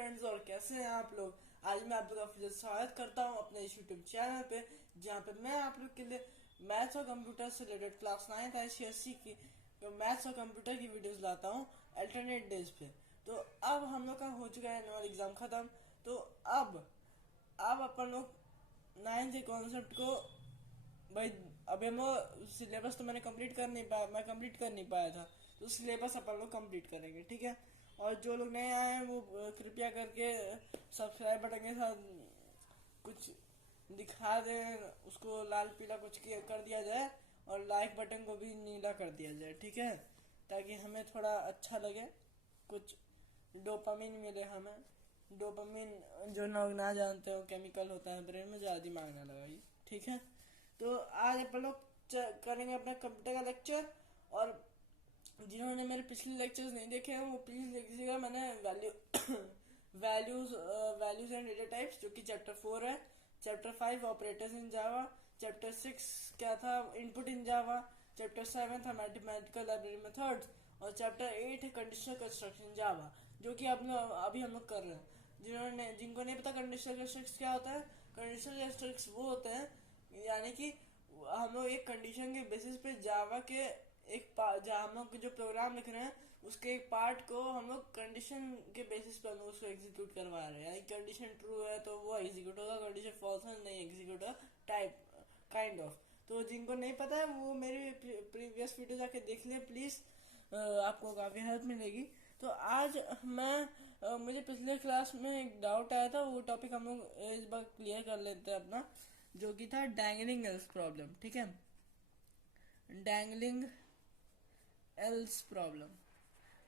Friends, और कैसे हैं आप लोग। आज मैं आप लोग का फिर से स्वागत करता हूं अपने इस यूट्यूब चैनल पे, जहां पे मैं आप लोग के लिए मैथ्स और कंप्यूटर से रिलेटेड क्लास 9 ICSE की मैथ्स और कंप्यूटर की वीडियोस लाता हूं अल्टरनेट डेज पे। तो अब हम लोग का हो चुका है एनुअल एग्जाम खत्म। तो अब अपन लोग 9 के कॉन्सेप्ट को, भाई अभी हम सिलेबस तो मैंने कंप्लीट कर नहीं पाया, मैं कंप्लीट कर नहीं पाया था, तो सिलेबस अपन लोग कंप्लीट करेंगे, ठीक है। और जो लोग नए आए हैं वो कृपया करके सब्सक्राइब बटन के साथ कुछ दिखा दें, उसको लाल पीला कुछ कर दिया जाए, और लाइक बटन को भी नीला कर दिया जाए, ठीक है, ताकि हमें थोड़ा अच्छा लगे, कुछ डोपामिन मिले हमें। डोपामिन जो लोग ना जानते हो केमिकल होता है ब्रेन में, ज़्यादा दिमाग ना लगाइए, ठीक है। तो आज अपन लोग करेंगे अपना कंप्यूटर का लेक्चर। और जिन्होंने मेरे पिछले लेक्चर्स नहीं देखे हैं वो प्लीज देखिएगा। मैंने वैल्यूज एंड डेटा टाइप्स, जो कि चैप्टर 4 है, chapter 5 operators in Java, chapter 6 क्या था, इनपुट इन जावा, चैप्टर 7 था मैथमेटिकल लाइब्रेरी मेथड्स, और चैप्टर 8 है कंडीशनल कंस्ट्रक्शन जावा, जो कि अभी हम लोग कर रहे हैं। जिनको नहीं पता कंडीशनल कंस्ट्रक्शन क्या होता है, कंडीशनल कंस्ट्रक्शन वो होते हैं, यानी कि हम लोग एक कंडीशन के बेसिस पे जावा के जहाँ हम लोग जो प्रोग्राम लिख रहे हैं उसके एक पार्ट को हम लोग कंडीशन के बेसिस पे हम लोग उसको एग्जीक्यूट करवा रहे हैं। यानी कंडीशन ट्रू है तो वो एग्जीक्यूट होगा, कंडीशन फॉल्स है नहीं एग्जीक्यूट होगा, टाइप काइंड ऑफ। तो जिनको नहीं पता है वो मेरी प्रीवियस वीडियो जाके देख लें प्लीज, आपको काफी हेल्प मिलेगी। तो आज मुझे पिछले क्लास में एक डाउट आया था, वो टॉपिक हम लोग इस बार क्लियर कर लेते हैं अपना, जो कि था डैंगलिंग एल्स प्रॉब्लम, ठीक है। डैंगलिंग एल्स प्रॉब्लम,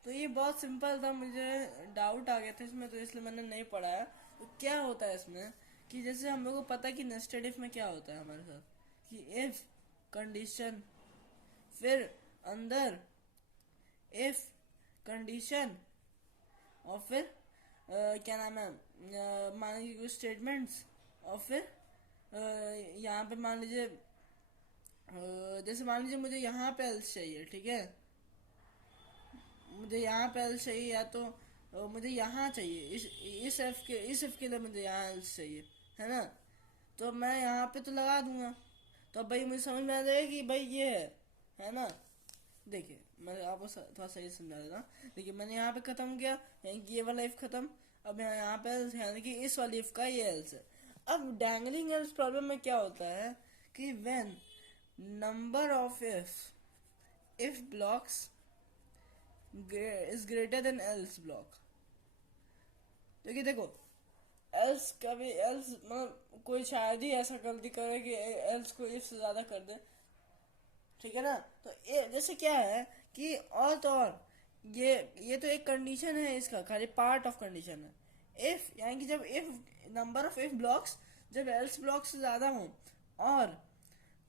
तो ये बहुत सिंपल था, मुझे डाउट आ गया था इसमें, तो इसलिए मैंने नहीं पढ़ाया। तो क्या होता है इसमें कि जैसे हम लोग को पता है कि नेस्टेड इफ में क्या होता है हमारे साथ, कि इफ कंडीशन, फिर अंदर इफ कंडीशन, और फिर क्या नाम है, मान लीजिए कुछ स्टेटमेंट्स, और फिर यहाँ पे मान लीजिए जैसे मान लीजिए मुझे यहाँ पे एल्स चाहिए, ठीक है, मुझे यहाँ पे एल्स चाहिए, या तो मुझे यहाँ चाहिए, इस एफ के लिए मुझे यहाँ एल्स चाहिए, है ना। तो मैं यहाँ पे तो लगा दूंगा, तो अब भाई मुझे समझ में आ जाएगा कि भाई ये है ना। देखिए मैं आपको थोड़ा सही समझा देता। देखिए मैंने यहाँ पे खत्म किया, ये वाला इफ खत्म, अब यहाँ पे एल्स, यानी कि इस वाली इफ का ये एल्स है। अब डैंगलिंग एल्स प्रॉब्लम में क्या होता है कि when number of if blocks is greater than else block. क्योंकि देखो एल्स कभी एल्स मतलब कोई शायद ही ऐसा गलती करे कि एल्स को इफ से ज्यादा कर दे, ठीक है ना। तो जैसे क्या है कि और तो और ये तो एक कंडीशन है, इसका खाली पार्ट ऑफ कंडीशन है। इफ यानी कि जब if number of if blocks जब एल्स ब्लॉक से ज्यादा हो, और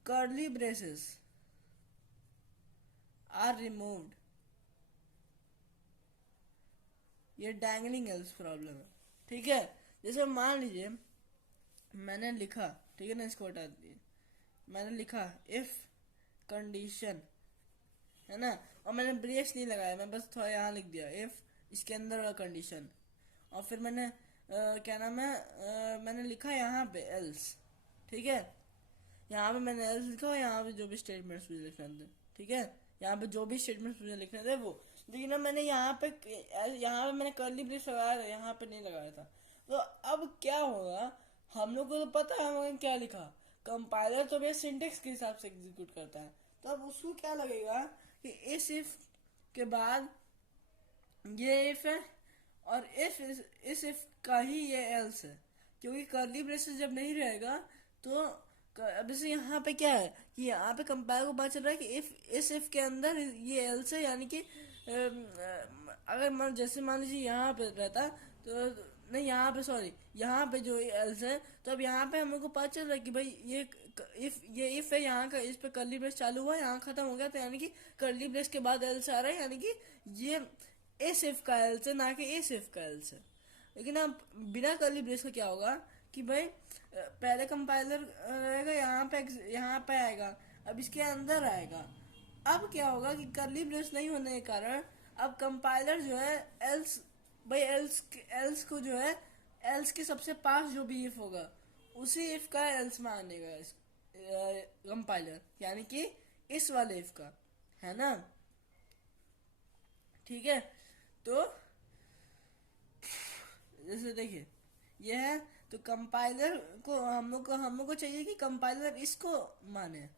कर्ली ब्रेसेस आर रिमूव्ड, ये डैंगलिंग एल्स प्रॉब्लम है, ठीक है। जैसे मान लीजिए मैंने लिखा, ठीक है ना, इसको हटा दिए, मैंने लिखा इफ कंडीशन, है ना, और मैंने ब्रेस नहीं लगाया, मैं बस थोड़ा यहाँ लिख दिया इफ इसके अंदर का कंडीशन, और फिर मैंने क्या नाम है, मैंने लिखा यहाँ पे एल्स, ठीक है। यहाँ पे मैंने एल्स लिखा, और यहाँ पे जो भी स्टेटमेंट्स मुझे लिखने थे, ठीक है, यहाँ पे जो भी स्टेटमेंट्स मुझे लिखने थे वो, लेकिन ना मैंने यहाँ पे मैंने कर्ली ब्रेस लगाया था, यहाँ पे नहीं लगाया था। तो अब क्या होगा, हम लोग को तो पता है हमने क्या लिखा, कंपाइलर तो भैया सिंटेक्स के हिसाब से एग्जीक्यूट करता है, तो अब उसको क्या लगेगा कि इस इफ के बाद ये इफ है, और इस इफ का ही ये एल्स है, क्योंकि कर्ली ब्रेसेस जब नहीं रहेगा तो अब जैसे यहाँ पे क्या है कि यहाँ पे कंपाइलर को पता चल रहा है कि इस इफ के अंदर ये एल्स है, यानी कि अगर जैसे मान लीजिए यहाँ पे रहता तो नहीं, यहाँ पे सॉरी, यहाँ पे जो एल्स है, तो अब यहाँ पे हम लोग को पता चल रहा है कि भाई ये इफ है, यहाँ का इस पे कर्ली ब्रेस चालू हुआ, यहाँ खत्म हो गया, तो यानी कि कर्ली ब्रेस के बाद एल्स आ रहा है, यानी कि ये इस इफ का एल्स है, ना कि इस इफ का एल्स है। लेकिन अब बिना कर्ली ब्रेस का क्या होगा कि भाई पहले कंपाइलर रहेगा, यहाँ पे आएगा, अब इसके अंदर आएगा। अब क्या होगा कि कर्ली ब्रेस नहीं होने के कारण अब कंपाइलर जो है एल्स भाई एल्स को जो है, एल्स के सबसे पास जो भी इफ होगा उसी इफ का एल्स में आनेगा कंपाइलर, यानी कि इस वाले इफ का, है ना। ठीक है, तो जैसे देखिए ये है, तो कंपाइलर को हम लोग को चाहिए कि कंपाइलर इसको माने,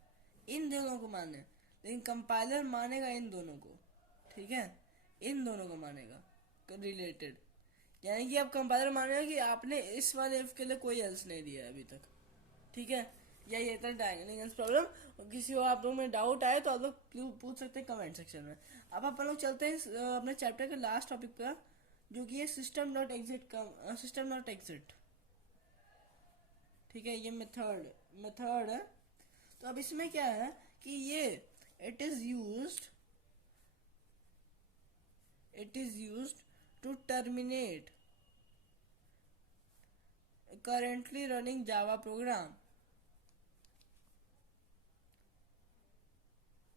इन दोनों को माने, लेकिन कंपाइलर मानेगा इन दोनों को। ठीक है, इन दोनों को मानेगा रिलेटेड, यानी कि अब कंपाइलर मानेगा कि आपने इस वाले इफ के लिए कोई एल्स नहीं दिया है अभी तक। ठीक है, या ये था डायगोनल प्रॉब्लम। और किसी को आप लोगों में डाउट आए तो आप लोग पूछ सकते हैं कमेंट सेक्शन में। अब अपन लोग चलते हैं अपने चैप्टर के लास्ट टॉपिक पर, जो कि है सिस्टम डॉट एग्जिट का, सिस्टम डॉट एग्जिट। ठीक है, ये मेथड है। तो अब इसमें क्या है कि ये it is used to terminate currently running Java program.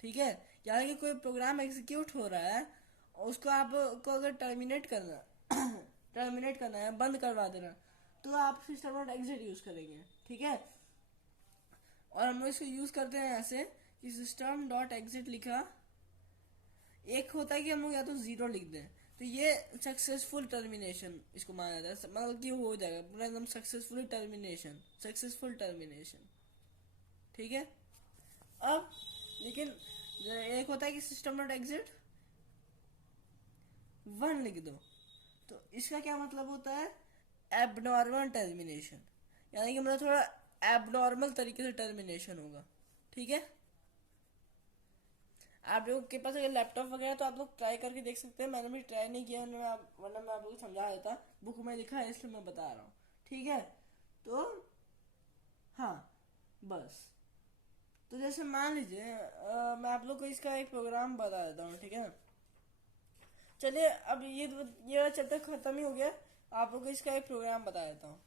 ठीक है, यानी कि कोई प्रोग्राम एग्जीक्यूट हो रहा है और उसको आपको अगर टर्मिनेट करना है, बंद करवा देना, तो आप सिस्टम डॉट एग्जिट यूज करेंगे। ठीक है, और हम लोग इसको यूज करते हैं ऐसे कि सिस्टम डॉट एग्जिट लिखा, एक होता है कि हम लोग या तो जीरो लिख दें, तो ये सक्सेसफुल टर्मिनेशन इसको माना जाता है, मतलब कि हो जाएगा पूरा एकदम सक्सेसफुल टर्मिनेशन। ठीक है, अब लेकिन एक होता है कि सिस्टम डॉट एग्जिट 1 लिख दो, तो इसका क्या मतलब होता है, एबनॉर्मल टर्मिनेशन, यानी कि मतलब थोड़ा एबनॉर्मल तरीके से टर्मिनेशन होगा। ठीक है, आप लोगों के पास अगर लैपटॉप वगैरह तो आप लोग ट्राई करके देख सकते हैं, मैंने भी ट्राई नहीं किया, वरना मैं आप लोगों को समझा देता, बुक में लिखा है इसलिए मैं बता रहा हूँ। ठीक है, तो हाँ, बस। तो जैसे मान लीजिए मैं आप लोग को इसका एक प्रोग्राम बता देता हूँ। ठीक है, चलिए अब ये वाला चैप्टर खत्म ही हो गया, आप लोग को इसका एक प्रोग्राम बता देता हूँ।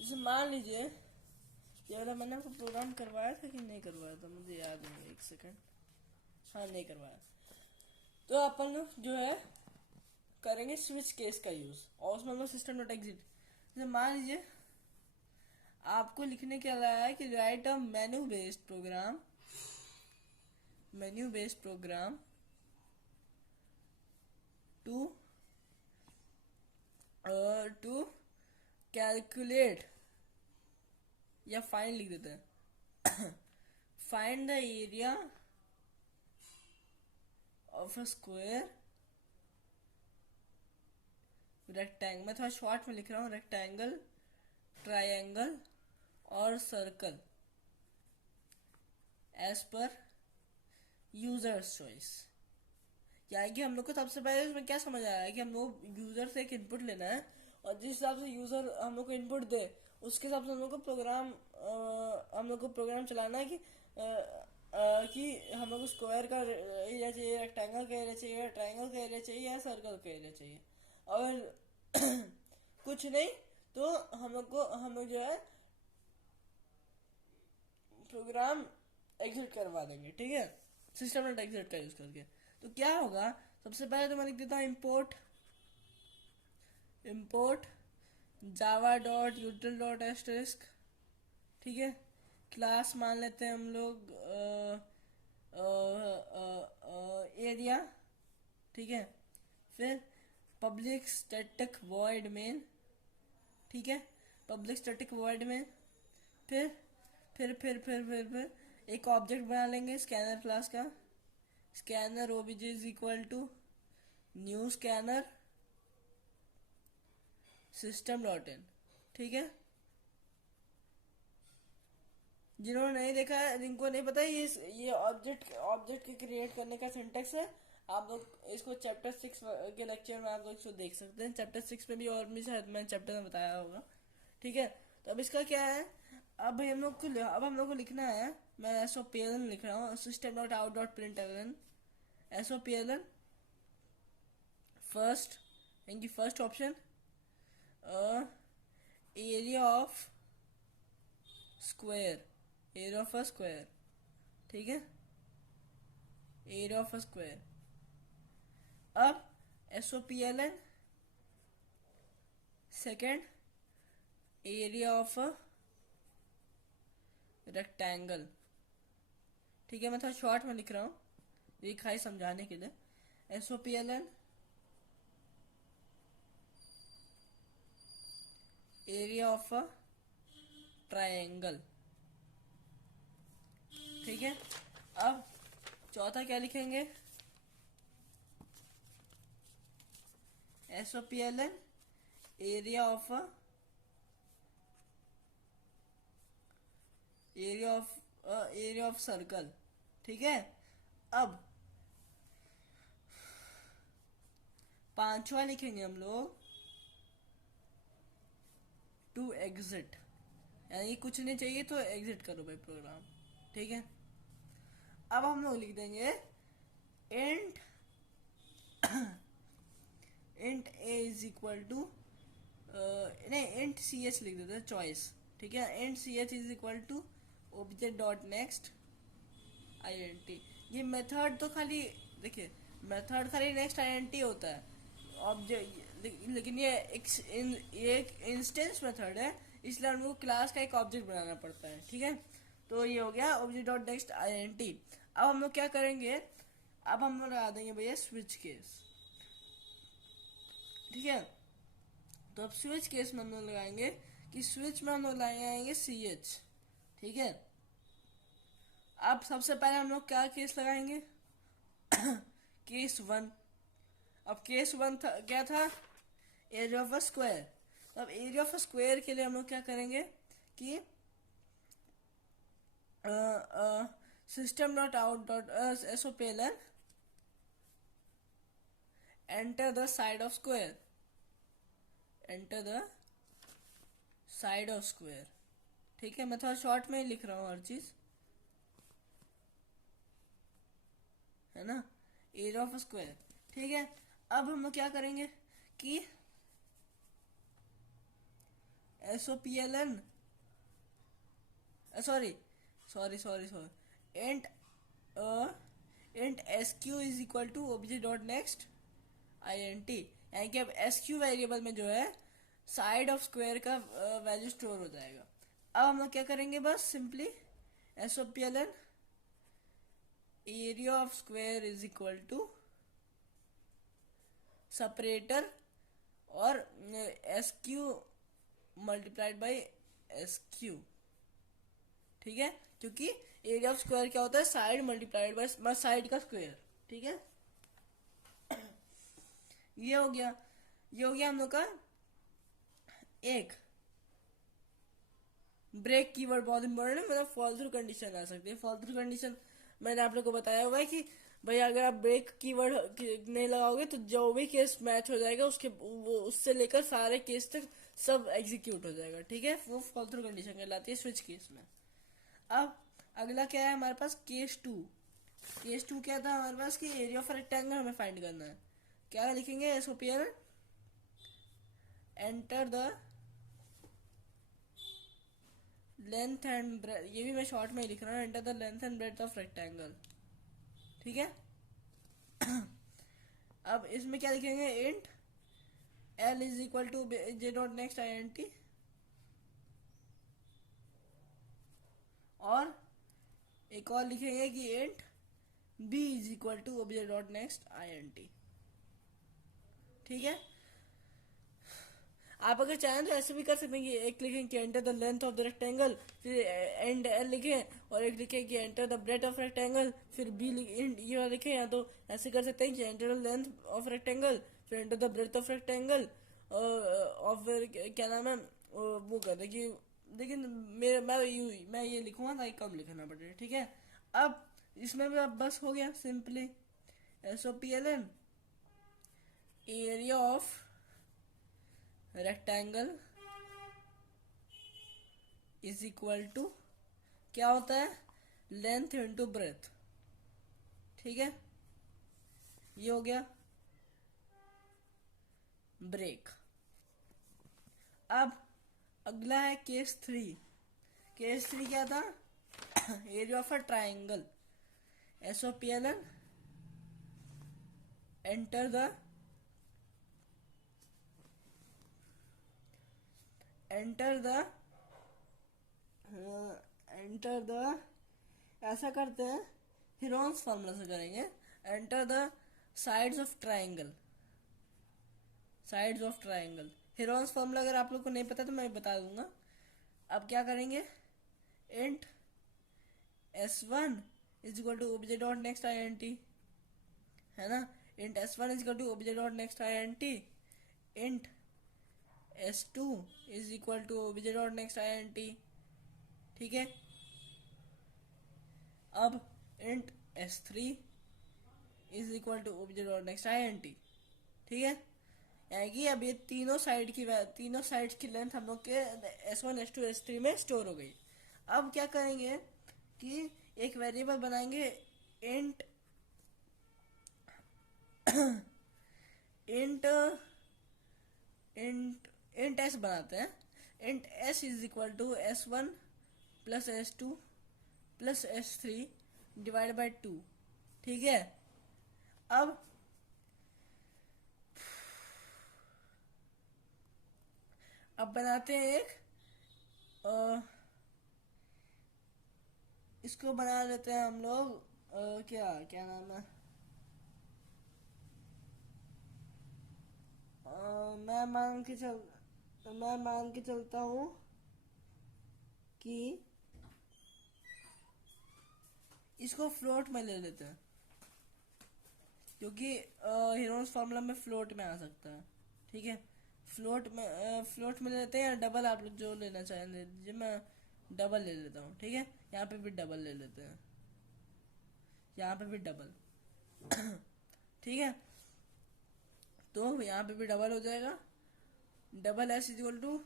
जैसे मान लीजिए ये वाला मैंने आपको प्रोग्राम करवाया था कि नहीं करवाया था, मुझे याद नहीं, एक सेकंड। हाँ, नहीं करवाया। तो अपन लोग जो है करेंगे स्विच केस का यूज, और उसमें हम लोग सिस्टम डॉट एग्जिट, जैसे मान लीजिए आपको लिखने के रहा है कि write a menu based program to calculate, या फाइंड लिख देते हैं, find the area of a square rectangle, मैं थोड़ा शॉर्ट में लिख रहा हूँ, रेक्टेंगल, ट्रायंगल और circle as per user's choice. यानी कि हम लोग को सबसे पहले इसमें क्या समझ आया है कि हम लोग यूजर से एक इनपुट लेना है, और जिस हिसाब से यूजर हम लोग को इनपुट दे उसके हिसाब से हम लोग को प्रोग्राम चलाना है कि हम लोग को स्क्वायर का एरिया चाहिए, रेक्टेंगल का एरिया चाहिए, ट्रायंगल का एरिया चाहिए, या सर्कल का एरिया चाहिए। अगर कुछ नहीं तो हम लोग जो है प्रोग्राम एग्जिट करवा देंगे। ठीक है, सिस्टम डॉट एग्जिट का यूज करके। तो क्या होगा, सबसे पहले तो मैं लिख देता हूँ import Java dot यूटिल dot asterisk. ठीक है, क्लास मान लेते हैं हम लोग एरिया। ठीक है, फिर पब्लिक स्टैटिक वॉइड मेन। ठीक है, पब्लिक स्टैटिक वॉइड मेन, फिर फिर एक ऑब्जेक्ट बना लेंगे स्कैनर क्लास का, scanner OBJ is equal to new scanner system dot in. ठीक है, जिन्होंने नहीं देखा है, जिनको नहीं पता है, ये ऑब्जेक्ट के क्रिएट करने का सिंटेक्स है। आप लोग इसको चैप्टर 6 के लेक्चर में आप लोग इसको देख सकते हैं, चैप्टर 6 में भी, और भी शायद मैंने चैप्टर में बताया होगा। ठीक है, तो अब इसका क्या है, अब भाई हम लोग को लिखना है, मैं SOPLN लिख रहा हूँ, system dot out dot print L N, SOPLN first, इनकी first option area of square. ठीक है, एरिया ऑफ अ स्क्वायर। अब SOPLN second, area of a rectangle. ठीक है, मैं थोड़ा शॉर्ट में लिख रहा हूँ, लिखा है समझाने के लिए। SOPLN area of a triangle. ठीक है, अब चौथा क्या लिखेंगे? SOPLN area of circle. ठीक है, अब पांचवा लिखेंगे हम लोग टू एग्जिट, यानी कुछ नहीं चाहिए तो एग्जिट करो भाई प्रोग्राम। ठीक है, अब हम लोग लिख देंगे int int A is equal to, नहीं इंट सी एच लिख देते हैं, चॉइस। ठीक है, int C H is equal to object dot next INT। ये मेथड तो खाली देखिए, मेथड खाली नेक्स्ट INT होता है ऑब्जेक्ट, लेकिन ये एक इंस्टेंस मेथड है, इसलिए हमको क्लास का एक ऑब्जेक्ट बनाना पड़ता है। ठीक है, तो ये हो गया ऑब्जेक्ट डॉट नेक्स्ट INT। अब हम लोग क्या करेंगे? अब हम लोग लगा देंगे भैया स्विच केस। ठीक है, तो अब स्विच केस में हम लोग लगाएंगे कि स्विच में हम लोग लगाएंगे CH। ठीक है, अब सबसे पहले हम लोग क्या केस लगाएंगे? केस 1। अब केस 1 क्या था? Area of a square. अब एरिया ऑफ अ स्क्वायर के लिए हम लोग क्या करेंगे कि system dot out dot SOPLN enter the side of square, enter the side of square. ठीक है, मैं थोड़ा शॉर्ट में ही लिख रहा हूँ हर चीज, है ना, एरिया ऑफ स्क्वायर। ठीक है, अब हम लोग क्या करेंगे कि SOPLN sorry int SQ is equal to object dot next INT, यानी कि अब SQ वेरिएबल में जो है साइड ऑफ स्क्वायर का वैल्यू स्टोर हो जाएगा। अब हम लोग क्या करेंगे? बस simply SOPLN area of square is equal to separator और SQ मल्टीप्लाइड बाई SQ। ठीक है, क्योंकि एरिया ऑफ स्क्वायर क्या होता है? साइड मल्टीप्लाइड बाय साइड का स्क्वायर। ठीक है, ये हो गया हम लोग का एक ब्रेक कीवर्ड। बहुत इंपॉर्टेंट है, मतलब फॉल थ्रू कंडीशन आ सकती है। फॉल थ्रू कंडीशन मैंने आप लोग को बताया हुआ है कि भाई अगर आप ब्रेक कीवर्ड नहीं लगाओगे तो जो भी केस मैच हो जाएगा उसके वो उससे लेकर सारे केस तक सब एग्जीक्यूट हो जाएगा। ठीक है, वो फॉल थ्रू कंडीशन कहलाती है स्विच केस में। अब अगला क्या है हमारे पास? केस 2। केस 2 क्या था हमारे पास कि एरिया ऑफ रेक्टेंगल हमें फाइंड करना है। क्या लिखेंगे? SOPLN enter the length and breadth, ये भी मैं शॉर्ट में ही लिख रहा हूँ, enter the length and breadth of rectangle. ठीक है, अब इसमें क्या लिखेंगे? Int L is equal to J dot next INT, और एक और लिखेंगे कि int B is equal to object dot next INT। ठीक है, आप अगर चाहें तो ऐसे भी कर सकते हैं कि एक लिखें कि enter the length of the rectangle, फिर एंड L लिखें, और एक लिखें कि enter the breadth of rectangle, फिर B ये लिखें। या तो ऐसे कर सकते हैं कि enter the length of rectangle, फिर enter the breadth of rectangle, और फिर क्या नाम है वो कर दें कि, लेकिन मैं ये लिखूंगा ताकि कम लिखना पड़े। ठीक है, अब इसमें अब बस हो गया simply SOPLN area of rectangle is equal to क्या होता है? Length into breadth. ठीक है, ये हो गया ब्रेक। अब अगला है केस 3। केस 3 क्या था? Area of a triangle. SOPLN enter the enter the ऐसा करते हैं, हेरोन्स फार्मूला से करेंगे। Enter the sides of triangle, Heron's formula अगर आप लोग को नहीं पता तो मैं बता दूंगा। अब क्या करेंगे, int s1 is equal to OBJ dot next int, है ना। Int s1 is equal to OBJ dot next int, int s2 is equal to OBJ dot next int, ठीक है। अब int s3 is equal to OBJ dot next int, ठीक है। यानी कि अब ये तीनों साइड्स की लेंथ हम लोग के s1 s2 s3 में स्टोर हो गई। अब क्या करेंगे कि एक वेरिएबल बनाएंगे, int int int int s बनाते हैं। Int s is equal to s1 plus s2 plus s3 divide by 2, ठीक है। अब बनाते हैं एक इसको बना लेते हैं हम लोग, क्या क्या नाम है, मैं मान के चलता हूँ कि इसको फ्लोट में ले लेते हैं, क्योंकि हेरोन्स फार्मूला में फ्लोट में आ सकता है, ठीक है। फ्लोट में ले लेते हैं, या डबल आप लोग जो लेना चाहें ले लीजिए, मैं डबल ले लेता हूँ, ठीक है। यहाँ पे भी डबल ले लेते हैं, यहाँ पे भी डबल ठीक है। तो यहाँ पे भी डबल हो जाएगा, double s is equal to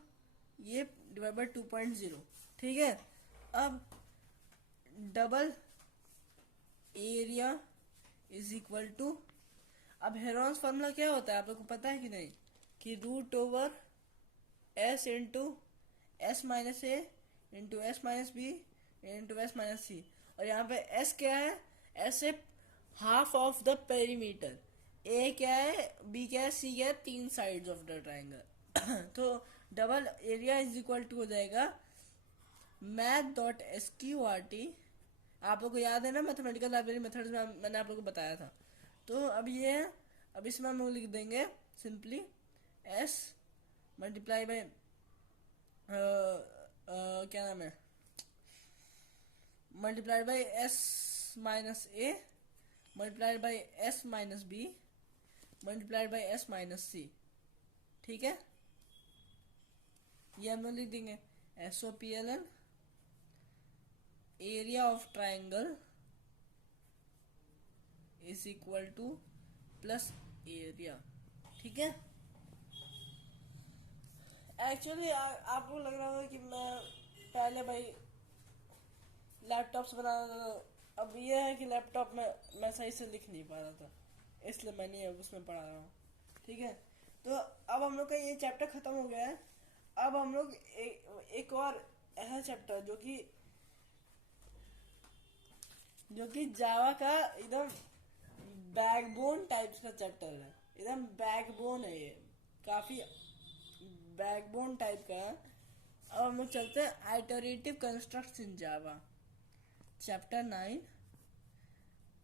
ये डिवाइड बाई 2.0, ठीक है। अब double area is equal to, अब हेरोन्स फार्मूला क्या होता है आप लोग को पता है कि नहीं, कि root over s into s minus A into S minus B into S minus C. और यहाँ पे s क्या है, s है half of the perimeter, a क्या है, b क्या है, c क्या है, तीन साइड्स ऑफ द ट्राइंगल तो double area is equal to हो जाएगा math dot S Q R T. आप लोग को याद है ना, मैथमेटिकल लाइब्रेरी मेथड्स में मैंने आप लोग को बताया था। तो अब ये है, अब इसमें हम लोग लिख देंगे सिंपली s मल्टीप्लाई बाई क्या नाम है, multiplied by s minus A multiplied by s minus B multiplied by s minus C, ठीक है। ये हम लोग लिख देंगे SOPLN area of triangle is equal to plus area, ठीक है। एक्चुअली आपको लग रहा होगा कि मैं पहले भाई लैपटॉप से बना रहा था, अब ये है कि लैपटॉप में मैं सही से लिख नहीं पा रहा था, इसलिए मैं नहीं उसमें पढ़ा रहा हूँ, ठीक है। तो अब हम लोग का ये चैप्टर खत्म हो गया है। अब हम लोग एक और ऐसा चैप्टर जो कि जावा का एकदम बैकबोन टाइप्स का चैप्टर है, एकदम बैकबोन है, ये काफी बैकबोन टाइप का है। अब हम लोग चलते हैं आइटरेटिव कंस्ट्रक्ट्स इन जावा, चैप्टर 9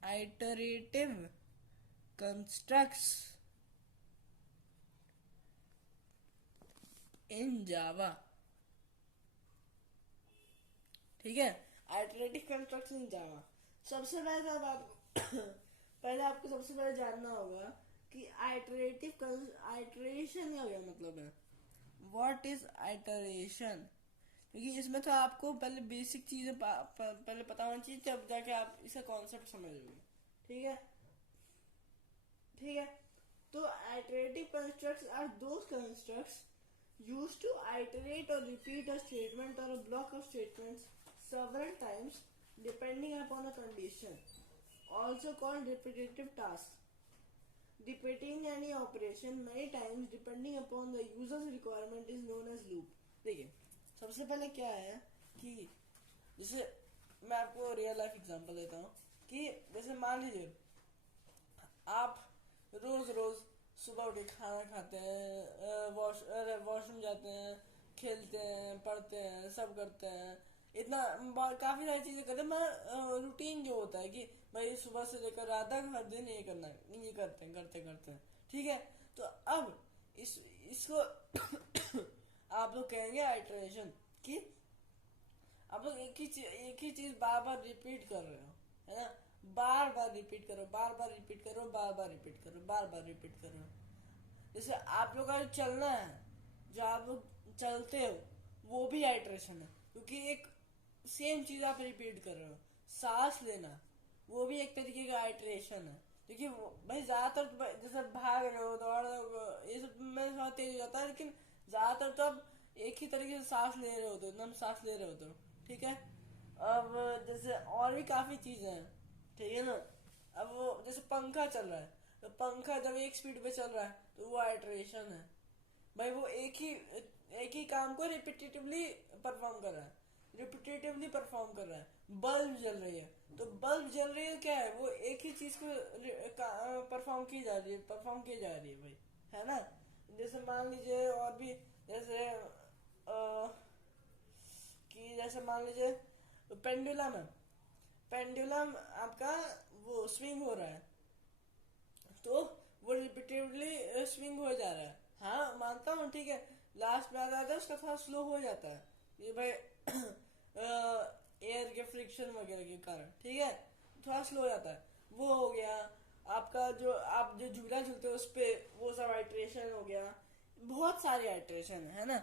आइटरेटिव कंस्ट्रक्ट्स इन जावा, ठीक है। आइटरेटिव कंस्ट्रक्ट्स इन जावा, सबसे पहले पहले आपको सबसे पहले जानना होगा कि आइटरेशन क्या होगा, मतलब है व्हाट इज आइटरेशन, क्योंकि इसमें तो आपको पहले बेसिक चीजें पहले पता होना चाहिए, तब जाके आप इसका कॉन्सेप्ट समझोगे, ठीक है। ठीक है, तो iterative constructs are those constructs used to iterate or repeat a statement or a block of statements several times depending upon a condition, also called repetitive tasks. Repeating any operation many times depending upon the user's requirement is known as loop. देखिए सबसे पहले क्या है कि जैसे मैं आपको real life example देता हूँ कि जैसे मान लीजिए आप रोज सुबह उठ के खाना खाते हैं, वॉशरूम जाते हैं, खेलते हैं, पढ़ते हैं, सब करते हैं, इतना काफी सारी चीजें करते हैं। मैं रूटीन जो होता है कि भाई सुबह से लेकर रात तक हर दिन ये करना है, ये करते हैं, करते करते हैं, ठीक है। तो अब इसको आप लोग कहेंगे आइटरेशन, कि आप लोग एक ही चीज बार बार रिपीट कर रहे हो, है ना। बार बार रिपीट करो, बार बार रिपीट करो, बार बार रिपीट करो, बार बार रिपीट करो। जैसे आप लोग का जो चलना है, जो आप लोग चलते हो, वो भी आइटरेशन है, क्योंकि एक सेम चीज आप रिपीट कर रहे हो। सांस लेना, वो भी एक तरीके का आइटरेशन है, क्योंकि भाई ज्यादातर जैसे भाग रहे हो, दौड़ रहे हो, ये सब में थोड़ा तेज हो जाता है, लेकिन ज्यादातर तो आप एक ही तरीके से सांस ले रहे होते हो, एकदम सांस ले रहे होते हो, ठीक है। अब जैसे और भी काफी चीजें हैं, ठीक है ना। अब वो जैसे पंखा चल रहा है, तो पंखा जब एक स्पीड पे चल रहा है तो वो आइटरेशन है। भाई वो एक ही काम को रिपीटेटिवली परफॉर्म कर रहा है, रिपीटेटिवली परफॉर्म कर रहा है। बल्ब जल रही है, तो बल्ब जल रही है, क्या है, वो एक ही चीज को परफॉर्म की जा रही है, परफॉर्म की जा रही है भाई, है ना। जैसे मान लीजिए और भी, जैसे कि जैसे मान लीजिए पेंडुलम है, पेंडुलम आपका वो स्विंग हो रहा है, तो वो रिपीटेडली स्विंग हो जा रहा है। हाँ मानता हूँ, ठीक है, लास्ट में आ जाता है उसका थोड़ा स्लो हो जाता है, ये भाई एयर के फ्रिक्शन वगैरह के कारण, ठीक है, थोड़ा स्लो हो जाता है। वो हो गया आपका, जो आप जो झूला झूलते हो उस पे, वो सब आइट्रेशन हो गया। बहुत सारे आइट्रेशन है ना।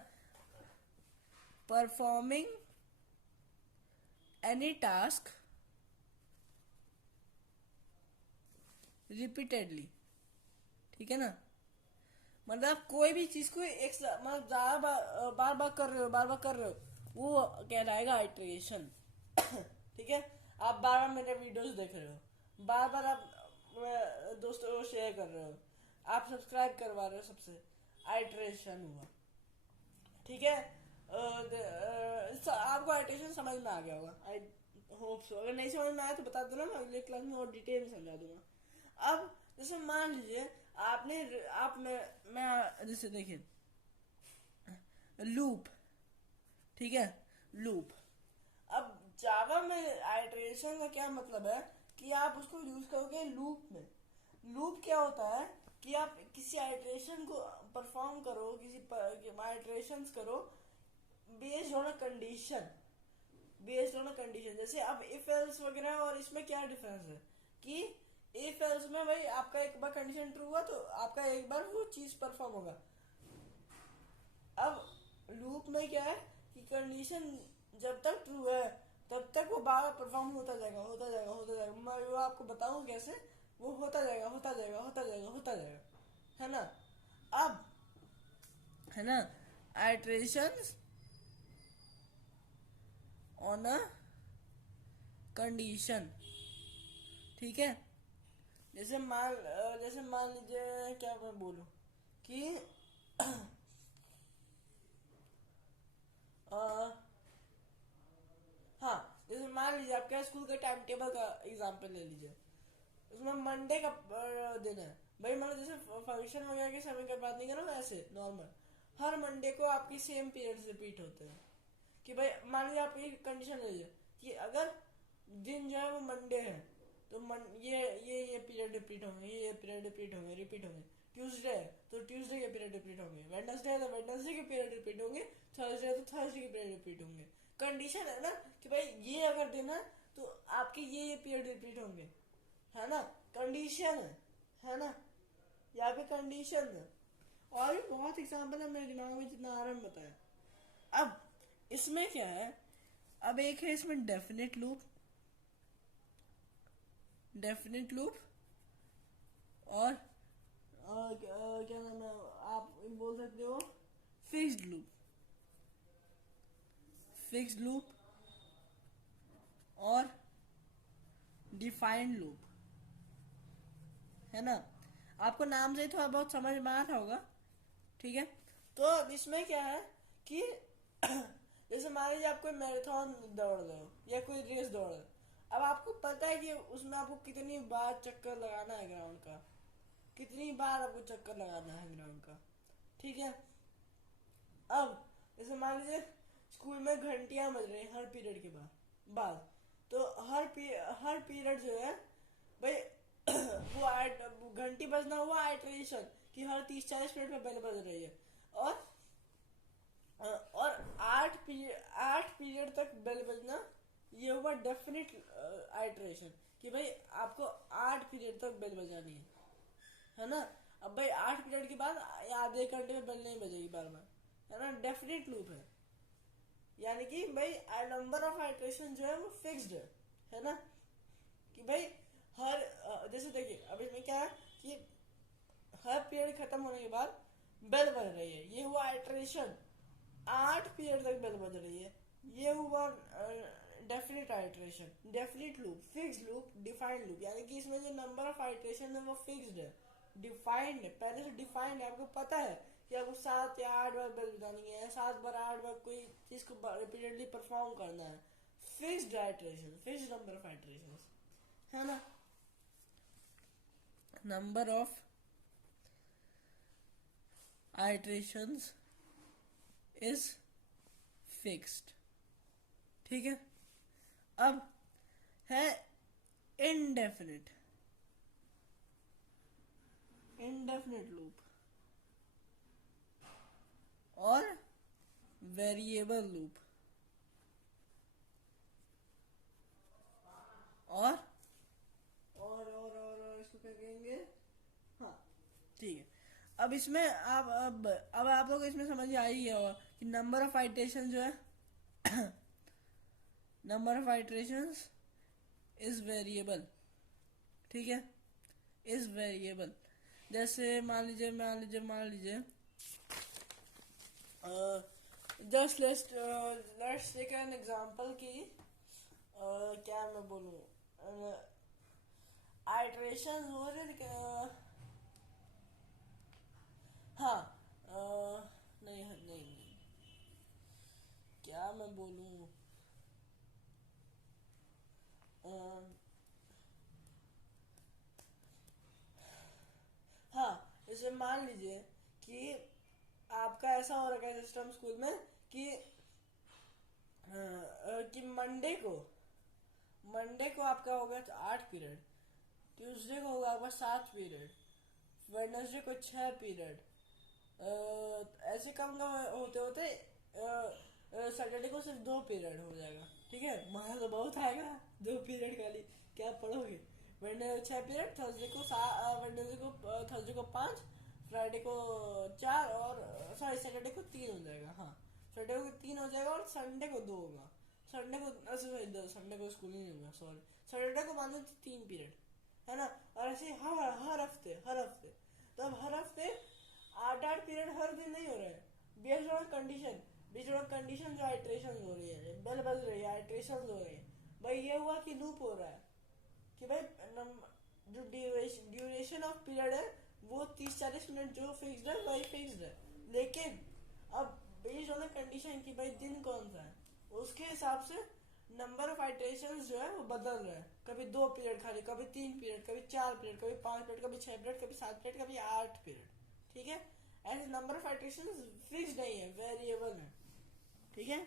परफॉर्मिंग एनी टास्क रिपीटेडली, ठीक है ना। मतलब आप कोई भी चीज को एक मतलब ज्यादा बार बार कर रहे हो, बार बार कर रहे हो, वो कहलाएगा आइट्रेशन। ठीक है। आप बार बार मेरे वीडियोस देख रहे हो, बार बार आप दोस्तों को शेयर कर रहे हो, आप सब्सक्राइब करवा रहे हो सबसे, आइट्रेशन हुआ, ठीक है। आपको आइट्रेशन समझ में आ गया होगा, आई होप सो। अगर नहीं समझ में आया तो बता देना, मैं अगले क्लास में और डिटेल में समझा दूंगा। अब जैसे मान लीजिए आपने आप मैं जैसे देखिए लूप, ठीक है, लूप। अब जावा में आइटरेशन का क्या मतलब है, कि आप उसको यूज करोगे लूप में। लूप क्या होता है, कि आप किसी आइटरेशन को परफॉर्म करो, किसी आइटरेशन करो based on a condition, based on a condition. जैसे अब इफ एल्स वगैरह, और इसमें क्या डिफरेंस है, कि इफ एल्स में भाई आपका एक बार कंडीशन ट्रू हुआ तो आपका एक बार वो चीज परफॉर्म होगा। अब लूप में क्या है, कि कंडीशन जब तक ट्रू है तब तक वो बार परफॉर्म होता जाएगा, होता जाएगा, होता जाएगा। मैं वो आपको बताऊं कैसे, वो होता जाएगा, होता जाएगा, होता जाएगा, होता जाएगा, है ना। अब है ना, आइट्रेशंस ऑन अ कंडीशन, ठीक है। जैसे मान लीजिए क्या मैं बोलूं, कि अ, हाँ, जैसे मान लीजिए आपके स्कूल के टाइम टेबल का एग्जांपल ले लीजिए। उसमें मंडे का दिन है, भाई मतलब जैसे फंक्शन वगैरह के समय की बात नहीं कर रहा हूँ, ऐसे नॉर्मल हर मंडे को आपकी सेम पीरियड्स रिपीट होते हैं। कि भाई मान लीजिए आप एक कंडीशन ले लीजिए, कि अगर दिन जो है वो मंडे है, तो ये पीरियड रिपीट होंगे, ये पीरियड रिपीट होंगे, रिपीट होंगे। ट्यूसडे है तो ट्यूसडे के पीरियड रिपीट होंगे, वेडनेसडे है तो वेडनेसडे के पीरियड रिपीट होंगे, थर्सडे है तो थर्सडे के पीरियड रिपीट होंगे। कंडीशन है ना, कि भाई ये अगर दिन है तो आपके ये पीरियड रिपीट होंगे, है ना। कंडीशन है ना, यहाँ पे कंडीशन है। और भी बहुत एग्जाम्पल है मेरे दिमाग में, जितना आ रहा है मैं बताया। अब इसमें क्या है, अब एक है इसमें डेफिनेट लूप, डेफिनेट लूप, और क्या नाम है, आप बोल सकते हो फिक्स्ड लूप, फिक्स्ड लूप और डिफाइंड लूप, है ना। आपको नाम से थोड़ा बहुत समझ में आता होगा, ठीक है। तो अब इसमें क्या है, कि जैसे मान लीजिए आप कोई मैराथन दौड़ रहे हो या कोई रेस दौड़ रहे हो, अब आपको पता है कि उसमें आपको कितनी बार चक्कर लगाना है ग्राउंड का, कितनी बार आपको चक्कर लगाना है ग्राउंड का, ठीक है। अब जैसे मान लीजिए स्कूल में घंटियां बज रही हैं हर पीरियड के बाद तो हर पीरियड जो है भाई वो घंटी बजना हुआ आइटरेशन कि हर 30-40 मिनट में बेल बज रही है। और और 8 पीरियड तक बेल बजना ये हुआ डेफिनेट आइटरेशन कि भाई आपको 8 पीरियड तक बेल बजानी है ना। अब भाई 8 पीरियड के बाद आधे घंटे में बेल नहीं बजेगी बार बार, है ना, डेफिनेट लूप है। यानी कि भाई नंबर ऑफ आइटरेशन जो है वो फिक्स्ड है ना, कि भाई जैसे देखिए अब इसमें क्या है कि हर पीरियड खत्म होने के बाद बेल बज रही है, ये हुआ आइटरेशन। 8 पीरियड तक बेल बज रही है, ये हुआ definite iteration, definite loop, fix loop, defined loop. यानी कि इसमें जो नंबर ऑफ आइटरेशन है वो फिक्स्ड है, डिफाइंड है, पहले से डिफाइंड है। आपको पता है कि आपको 7 या 8 बार बेल बजानी है, 7 बार 8 बार कोई चीज को रिपीटेडली परफॉर्म करना है। Fixed iteration, fixed number of iteration, है ना। Number of iterations is fixed, ठीक है। अब है इनडेफिनिट, इनडेफिनिट लूप और वेरिएबल लूप और इसको क्या कहेंगे, हाँ ठीक है। अब इसमें अब आप लोग इसमें समझ आ ही गया होगा कि नंबर ऑफ आइटरेशन जो है number of iterations is variable, ठीक है, इज वेरिएबल। जैसे मान लीजिए just let's take an example कि क्या मैं बोलूं, आइटरेशन हो रहे हाँ नहीं नहीं नहीं, क्या मैं बोलूं, हाँ जैसे मान लीजिए कि आपका ऐसा हो रखा है सिस्टम स्कूल में कि कि मंडे को आपका होगा 8 पीरियड, ट्यूसडे को होगा आपका 7 पीरियड, वेडनेसडे को 6 पीरियड, ऐसे कम कम होते होते सैटरडे को सिर्फ 2 पीरियड हो जाएगा, ठीक है। मजा तो बहुत आएगा 2 पीरियड खाली, क्या पढ़ोगे। वेडनेसडे को 6 पीरियड, थर्सडे को 5, फ्राइडे को 4 और सॉरी सैटरडे को 3 हो जाएगा, हाँ सैटरडे को 3 हो जाएगा और संडे को 2 होगा। संडे को स्कूल नहीं होगा, सॉरी सैटरडे को मान लो 3 पीरियड, है ना। और ऐसे हर हफ्ते तो अब हर हफ्ते 8-8 पीरियड हर दिन नहीं हो रहे हैं, बेस्ड ऑन कंडीशन जो आइट्रेशन हो रही है, बेल बज रही है, आइट्रेशन हो रही है। भाई ये हुआ कि लूप हो रहा है कि भाई जो ड्यूरेशन ऑफ पीरियड है वो 30-40 मिनट जो फिक्स्ड है वही फिक्स्ड है, लेकिन अब बेस्ड ऑन कंडीशन कि भाई दिन कौन सा है उसके हिसाब से नंबर ऑफ आइट्रेशन जो है वो बदल रहा है। कभी 2 पीरियड खाली, कभी 3 पीरियड, कभी 4 पीरियड, कभी 5 पीरियड, कभी 6 पीरियड, कभी 7 पीरियड, कभी 8 पीरियड, ठीक है। ऐसे नंबर ऑफ आइट्रेशन फिक्स नहीं है, वेरिएबल है, ठीक है।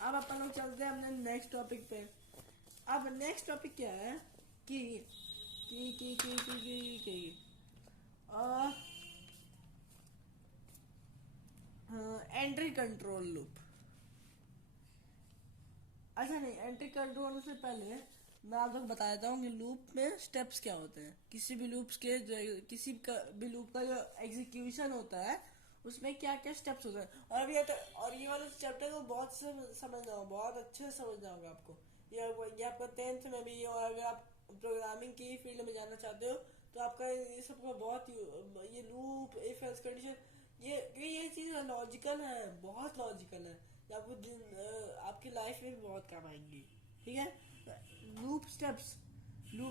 अब अपन लोग चलते हैं अपने नेक्स्ट टॉपिक पे। अब नेक्स्ट टॉपिक क्या है कि एंट्री कंट्रोल लूप। अच्छा नहीं, एंट्री कंट्रोल से पहले मैं आप लोग बता देता हूँ कि लूप में स्टेप्स क्या होते हैं। किसी भी लूप का जो एग्जीक्यूशन होता है उसमें क्या क्या स्टेप्स होते हैं। और अभी और ये वाला चैप्टर को बहुत से समझना होगा, बहुत अच्छे से समझना होगा आपको। ये आपका 10th में भी, और अगर आप प्रोग्रामिंग की फील्ड में जाना चाहते हो तो आपका ये सब का बहुत ये लूप, इफ एल्स कंडीशन, ये चीज लॉजिकल है, बहुत लॉजिकल है, ये आपकी लाइफ में भी बहुत काम आएंगी, ठीक है। लूप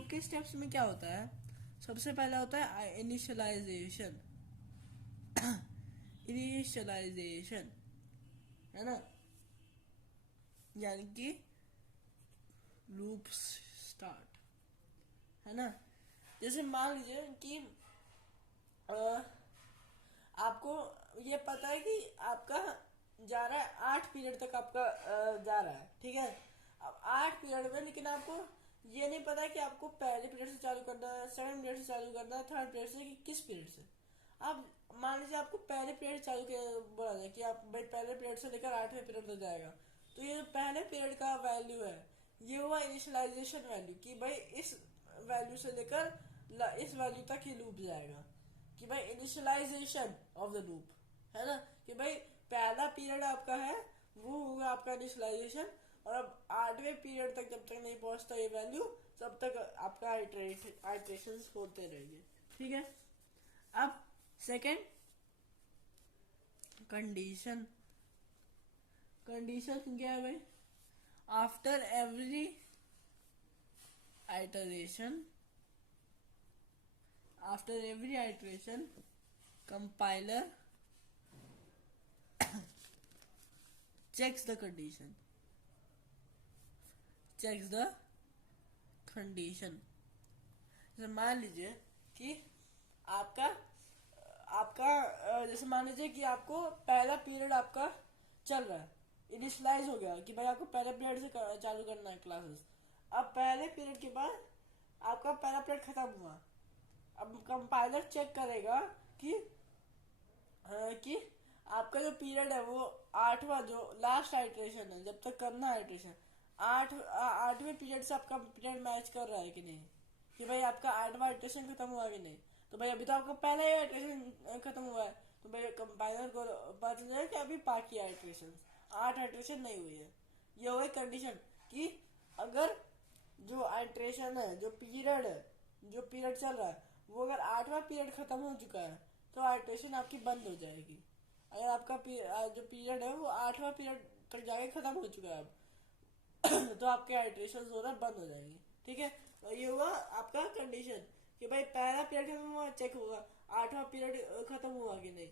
के स्टेप्स में क्या होता है, सबसे पहला होता है इनिशियलाइजेशन इनिशियलाइजेशन, है ना, यानी कि लूप स्टार्ट, है ना। जैसे मान लीजिए कि आपको ये पता है कि आपका जा रहा है 8 पीरियड तक आपका जा रहा है, ठीक है। अब 8 पीरियड में, लेकिन आपको ये नहीं पता कि आपको पहले पीरियड से चालू करना है, सेकंड पीरियड से चालू करना है, थर्ड पीरियड से, कि किस पीरियड से। अब मान लीजिए आपको पहले पीरियड चालू बोला जाए कि आप भाई पहले पीरियड से लेकर 8वें पीरियड तक जाएगा, तो ये जो पहले पीरियड का वैल्यू है ये हुआ इनिशियलाइजेशन वैल्यू, कि भाई इस वैल्यू से लेकर इस वैल्यू तक ये लूप जाएगा, कि भाई इनिशियलाइजेशन ऑफ द लूप, है ना। कि भाई पहला पीरियड आपका है वो होगा आपका इनिशियलाइजेशन, और अब 8वें पीरियड तक जब तक नहीं पहुंचता ये वैल्यू, तब तक आपका आइट्रेशन होते रहेंगे, ठीक है। अब सेकेंड कंडीशन, कंडीशन क्या है भाई, after every iteration, after every iteration compiler checks the condition, checks the condition। जैसे मान लीजिए कि आपका आपका जैसे मान लीजिए कि आपको पहला पीरियड आपका चल रहा है, इनिशलाइज हो गया कि भाई आपको पहले पीरियड से चालू करना है क्लासेस। अब पहले पीरियड के बाद आपका पहला पीरियड खत्म हुआ, अब कंपाइलर चेक करेगा कि आपका जो पीरियड है वो 8वां जो लास्ट आइट्रेशन है, जब तक करना है आइट्रेशन, 8वें पीरियड से आपका पीरियड मैच कर रहा है कि नहीं, कि भाई आपका 8वां आइट्रेशन खत्म हुआ कि नहीं। तो भाई अभी तो आपका पहला ही आइट्रेशन खत्म हुआ है, तो भाई कंपाइलर को पता चल जाएगा कि अभी बाकी आइट्रेशन 8 आइट्रेशन नहीं हुई है। ये हुई कंडीशन कि अगर जो आइट्रेशन है, जो पीरियड है, जो पीरियड चल रहा है, वो अगर 8वां पीरियड खत्म हो चुका है तो आइट्रेशन आपकी बंद हो जाएगी। अगर आपका जो पीरियड है वो 8वां पीरियड तक जाके खत्म हो चुका है अब तो आपके आइट्रेशन हो रहा बंद हो जाएंगे, ठीक है। तो ये हुआ आपका कंडीशन कि भाई पहला पीरियड खत्म हुआ, चेक होगा 8वां पीरियड खत्म हुआ कि नहीं,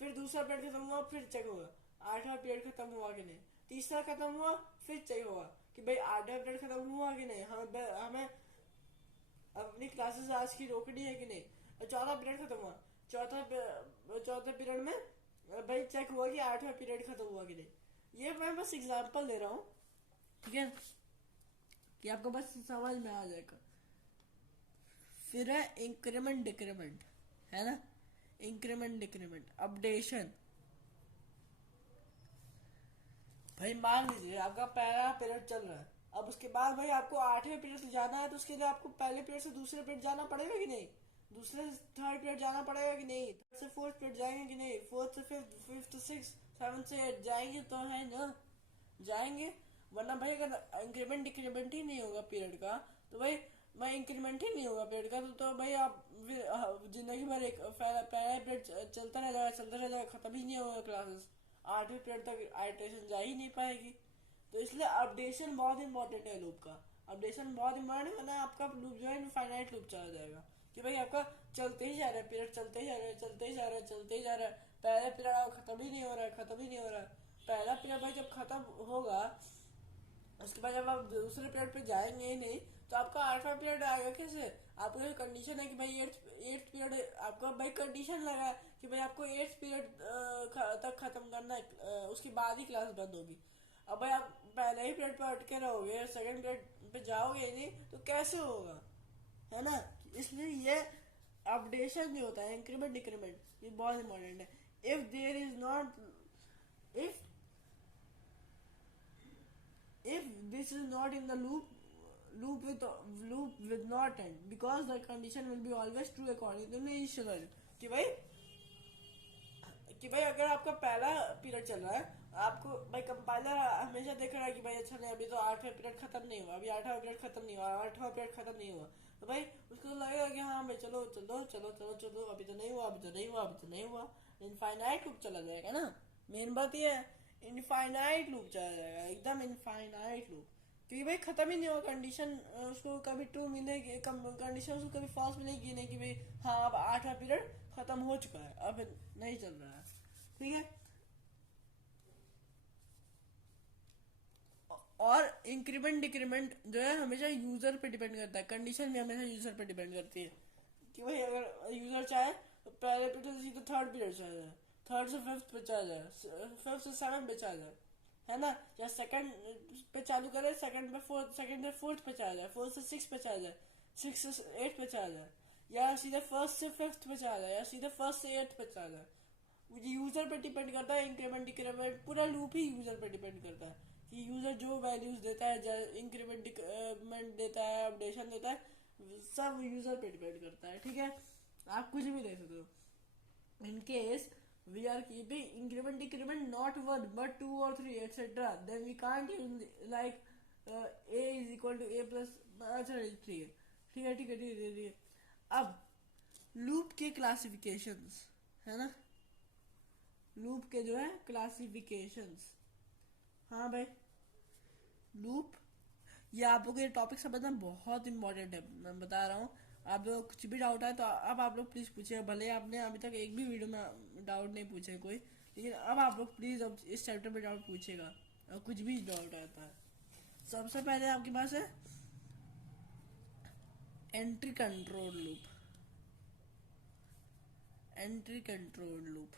फिर दूसरा पीरियड खत्म हुआ, फिर चेक होगा 8वां पीरियड खत्म हुआ कि नहीं, तीसरा खत्म हुआ, फिर चेक होगा कि भाई 8वां पीरियड खत्म हुआ कि नहीं, हमें अपनी क्लासेस आज की रोकनी है कि नहीं। चौथा पीरियड खत्म हुआ, चौथे पीरियड में भाई चेक हुआ कि 8वां पीरियड खत्म हुआ कि नहीं। ये मैं बस एग्जांपल दे रहा हूँ, ठीक है, कि आपको बस समझ में आ जाएगा। फिर है इंक्रीमेंट डिक्रीमेंट, है ना। इंक्रीमेंट डिक्रीमेंट अपडेशन, भाई मान लीजिए आपका पहला पीरियड चल रहा है, अब उसके बाद भाई आपको 8वें पीरियड से जाना है, तो उसके लिए आपको पहले पीरियड से दूसरे पीरियड जाना पड़ेगा कि नहीं, दूसरे से थर्ड पीरियड जाना पड़ेगा कि नहीं, थर्ड से फोर्थ पीरियड जाएंगे कि नहीं, फोर्थ से फिफ्थ, फिफ्थ से सिक्स, सेवन से एट जाएंगे तो है ना, जाएंगे। वरना भाई अगर इंक्रीमेंट डिक्रीमेंट ही नहीं होगा पीरियड का, तो भाई इंक्रीमेंट ही नहीं होगा पीरियड का, तो भाई आप जिंदगी भर एक पहला पीरियड चलता रह जाएगा, चलता रह जाएगा, खत्म ही नहीं होगा क्लासेस, 8वें पीरियड तक आइट्रेशन जा ही नहीं पाएगी। तो इसलिए अपडेशन बहुत इंपॉर्टेंट है लूप का, अपडेशन बहुत इंपॉर्टेंट है, वरना आपका लूप जो है इनफाइनाइट लूप चला जाएगा, कि भाई आपका चलते ही जा रहा है पीरियड, चलते ही जा रहा है, चलते ही जा रहा है, चलते ही जा रहा है, पहला पीरियड खत्म ही नहीं हो रहा है, खत्म ही नहीं हो रहा है। पहला पीरियड भाई जब खत्म होगा, उसके बाद जब आप दूसरे पीरियड पे जाएंगे ही नहीं, तो आपका 8वां पीरियड आएगा कैसे। आपको जो कंडीशन है कि भाई एट्थ पीरियड आपका भाई कंडीशन लगा है कि भाई आपको 8th पीरियड तक खत्म करना है, उसके बाद ही क्लास बंद होगी। अब भाई आप पहले ही पीरियड पे अटके रहोगे, सेकंड पीरियड पे जाओगे ही नहीं, तो कैसे होगा, है ना। इसलिए ये अपडेशन जो होता है, इंक्रीमेंट डिक्रीमेंट, ये बहुत इंपॉर्टेंट है। If there is not, if if this is not in the loop with not end, because the condition will be always true according to the initial value। कि भाई अगर आपका पहला पीरियड चल रहा है, आपको भाई कंपाइलर हमेशा देख रहा है कि भाई अच्छा नहीं अभी तो 8वां पीरियड खत्म नहीं हुआ, अभी 8वां पीरियड खत्म नहीं हुआ, 8वां पीरियड खत्म नहीं हुआ, तो भाई उसको लगेगा कि हाँ भाई चलो चलो चलो चलो चलो, अभी तो नहीं हुआ, अभी तो नहीं हुआ, अभी तो नहीं हुआ, इनफाइनाइट लूप चला जाएगा ना। मेन बात ये है, इनफाइनाइट लूप चला जाएगा, एकदम इनफाइनाइट लूप, क्योंकि भाई खत्म ही नहीं होगा कंडीशन। उसको कभी ट्रू मिलेगी, कंडीशन उसको कभी फॉल्स मिलेगी नहीं, कि भाई हाँ अब 8वां पीरियड खत्म हो चुका है, अब नहीं चल रहा है, ठीक है। और इंक्रीमेंट डिक्रीमेंट जो है हमेशा यूजर पे डिपेंड करता है, कंडीशन भी हमेशा यूजर पे डिपेंड करती है, कि भाई अगर यूजर चाहे पहले पीरियड से सीधा थर्ड पीरियड चला जाए, थर्ड से फिफ्थ पे चला जाए, फिफ्थ से सेवन पे चला जाए, है ना, या सेकंड पे चालू करे, सेकंड पे फोर्थ, सेकंड से फोर्थ पे चला जाए, फोर्थ से सिक्स पे चला जाए, सिक्स से एट पे चला जाए, या सीधे फर्स्ट से फिफ्थ पे चला जाए, या सीधे फर्स्ट से एट पे चला जाए। यूजर पे डिपेंड करता है, इंक्रीमेंट डिक्रीमेंट पूरा लूप ही यूजर पे डिपेंड करता है कि यूजर जो वैल्यूज देता है, इंक्रीमेंट डिक्रीमेंट देता है, अपडेशन देता है, सब यूजर पे डिपेंड करता है, ठीक है। आप कुछ भी दे सकते हो। In case we are keeping increment decrement not 1 but 2 or 3 etc, then we can't use like a is equal to a plus, अच्छा ठीक है ठीक है ठीक है ठीक है ठीक है। अब लूप के क्लासिफिकेशंस है ना, लूप के जो है क्लासिफिकेशंस, हाँ भाई लूप, ये आप लोग ये टॉपिक समझना बहुत इंपॉर्टेंट है, मैं बता रहा हूँ। आप लोग कुछ भी डाउट है तो अब आप लोग प्लीज पूछिए, भले आपने अभी तक एक भी वीडियो में डाउट नहीं पूछे कोई, लेकिन अब आप लोग प्लीज अब इस चैप्टर में डाउट पूछेगा और कुछ भी डाउट आता है। सबसे पहले आपके पास है entry control loop, entry control loop.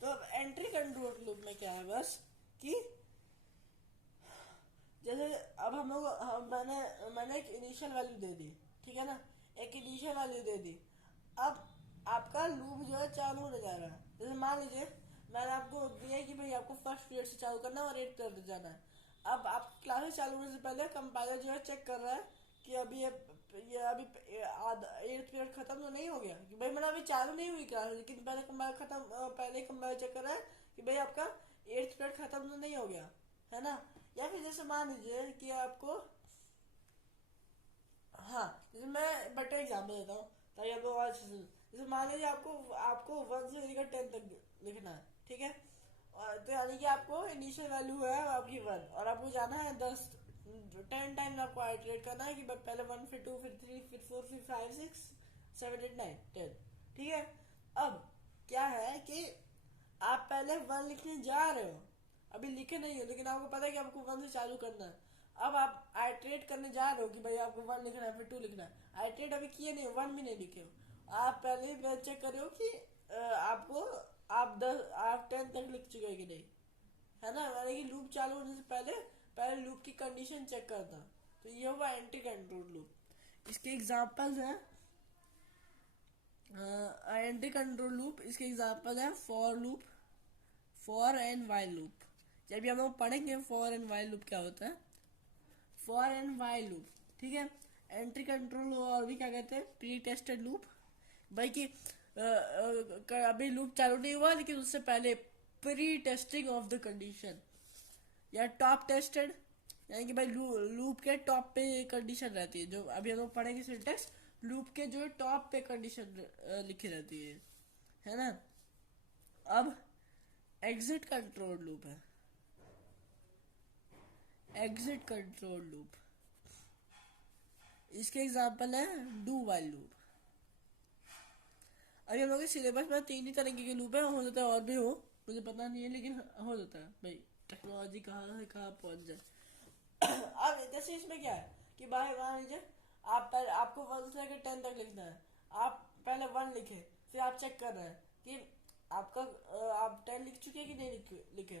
तो अब एंट्री कंट्रोल लूप में क्या है बस कि जैसे अब हम लोग मैंने एक इनिशियल वैल्यू दे दी, ठीक है ना, एक इनिशियल वैल्यू दे दी। अब आपका लूप जो है चालू होने जा रहा है। जैसे मान लीजिए मैंने आपको दिया कि भाई आपको फर्स्ट पीरियड से चालू करना है और 8 पीरियड जाना है। अब आप क्लासेस चालू होने से पहले कंपाइलर जो है चेक कर रहा है कि अभी ये अभी 8th पीरियड खत्म तो नहीं हो गया, कि भाई मतलब अभी चालू नहीं हुई क्लास, लेकिन पहले कंपाइलर पहले कंपाइलर चेक कर रहा है कि भाई आपका 8th पीरियड खत्म तो नहीं हो गया, है ना। या फिर जैसे मान लीजिए कि आपको, हाँ जैसे मैं बेटर एग्जाम्पल देता हूँ ताकि आपको और अच्छे से, जैसे मान लीजिए आपको आपको 1 से लेकर 10 तक लिखना है, ठीक है, और तो यानी कि आपको इनिशियल वैल्यू है आपकी 1 और आपको जाना है 10 टाइम आपको आइटरेट करना है कि पहले 1 फिर 2 फिर 3 फिर 4 फिर 5 6 7 8 9 10, ठीक है। अब क्या है कि आप पहले 1 लिखने जा रहे हो, अभी लिखे नहीं हो, लेकिन आपको पता है कि आपको 1 से चालू करना है। अब आप आइटरेट करने जा रहे हो कि भाई आपको 1 लिखना है फिर 2 लिखना है, आइटरेट अभी किए नहीं, 1 भी नहीं लिखे हो, आप पहले ही चेक कर रहे हो कि आपको आप 10 तक लिख चुके हो कि नहीं, है ना, यानी कि लूप चालू होने से पहले पहले लूप की कंडीशन चेक करना। तो ये हुआ एंटी कंट्रोल लूप। इसके एग्जांपल्स हैं एंटी कंट्रोल लूप, इसके एग्जांपल है for loop, for and while loop. जब भी हम लोग पढ़ेंगे फॉर एंड वाइल लूप क्या होता है, फॉर एंड वाइल लूप, ठीक है। एंट्री कंट्रोल और भी क्या कहते हैं, प्री टेस्टेड लूप, भाई कि अभी लूप चालू नहीं हुआ लेकिन उससे पहले pre testing of the condition, या टॉप टेस्टेड, यानी कि भाई लूप के टॉप पे कंडीशन रहती है, जो अभी हम लोग पढ़ेंगे सिंटेक्स, लूप के जो टॉप पे कंडीशन लिखी रहती है ना। अब एग्जिट कंट्रोल लूप है, एग्जिट कंट्रोल लूप, इसके एग्जांपल है डू वाइल लूप। अभी हम लोग के सिलेबस में 3 ही तरीके के लूप है, हो सकता है और भी हो, मुझे पता नहीं है, लेकिन हो जाता है भाई, टेक्नोलॉजी कहाँ से कहाँ पहुंच जाए। अब जैसे इसमें क्या है कि भाई मान लीजिए आप पहले आपको 1 से लेकर 10 तक लिखना है, आप पहले 1 लिखे, फिर आप चेक कर रहे हैं कि आपका आप 10 लिख चुके हैं कि नहीं लिखे,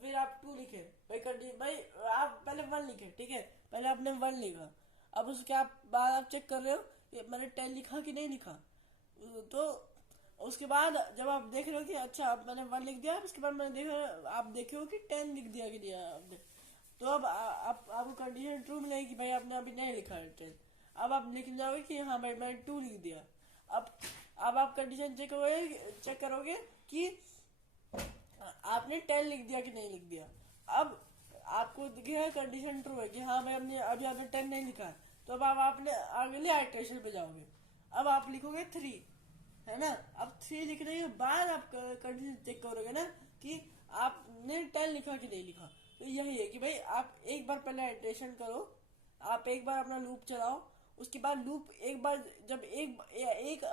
फिर आप 2 लिखे, भाई आप पहले 1 लिखे, ठीक है, पहले आपने 1 लिखा, अब उसके बाद आप चेक कर रहे हो कि मैंने 10 लिखा कि नहीं लिखा, तो उसके बाद जब आप देख रहे हो कि अच्छा अब मैंने 1 लिख दिया, उसके बाद मैंने देखा आप देखे हो कि 10 लिख दिया कि नहीं आपने, तो अब आपको कंडीशन ट्रू मिलेगी कि भाई आपने अभी नहीं लिखा है 10, अब आप लिख जाओगे कि हाँ भाई मैंने 2 लिख दिया। अब आप कंडीशन चेक करोगे कि आपने 10 लिख दिया कि नहीं लिख दिया। अब आपको दिखेगा कंडीशन ट्रू है कि हाँ भाई अभी आपने 10 नहीं लिखा है, तो अब आप आपने अगले आइटरेशन पे जाओगे, अब आप लिखोगे 3, है ना। अब 3 लिखने के बाद आप कंडीशन चेक करोगे ना कि आपने 10 लिखा कि नहीं लिखा। तो यही है कि भाई आप एक बार पहले आइटरेशन करो, आप एक बार अपना लूप चलाओ, उसके बाद लूप एक बार जब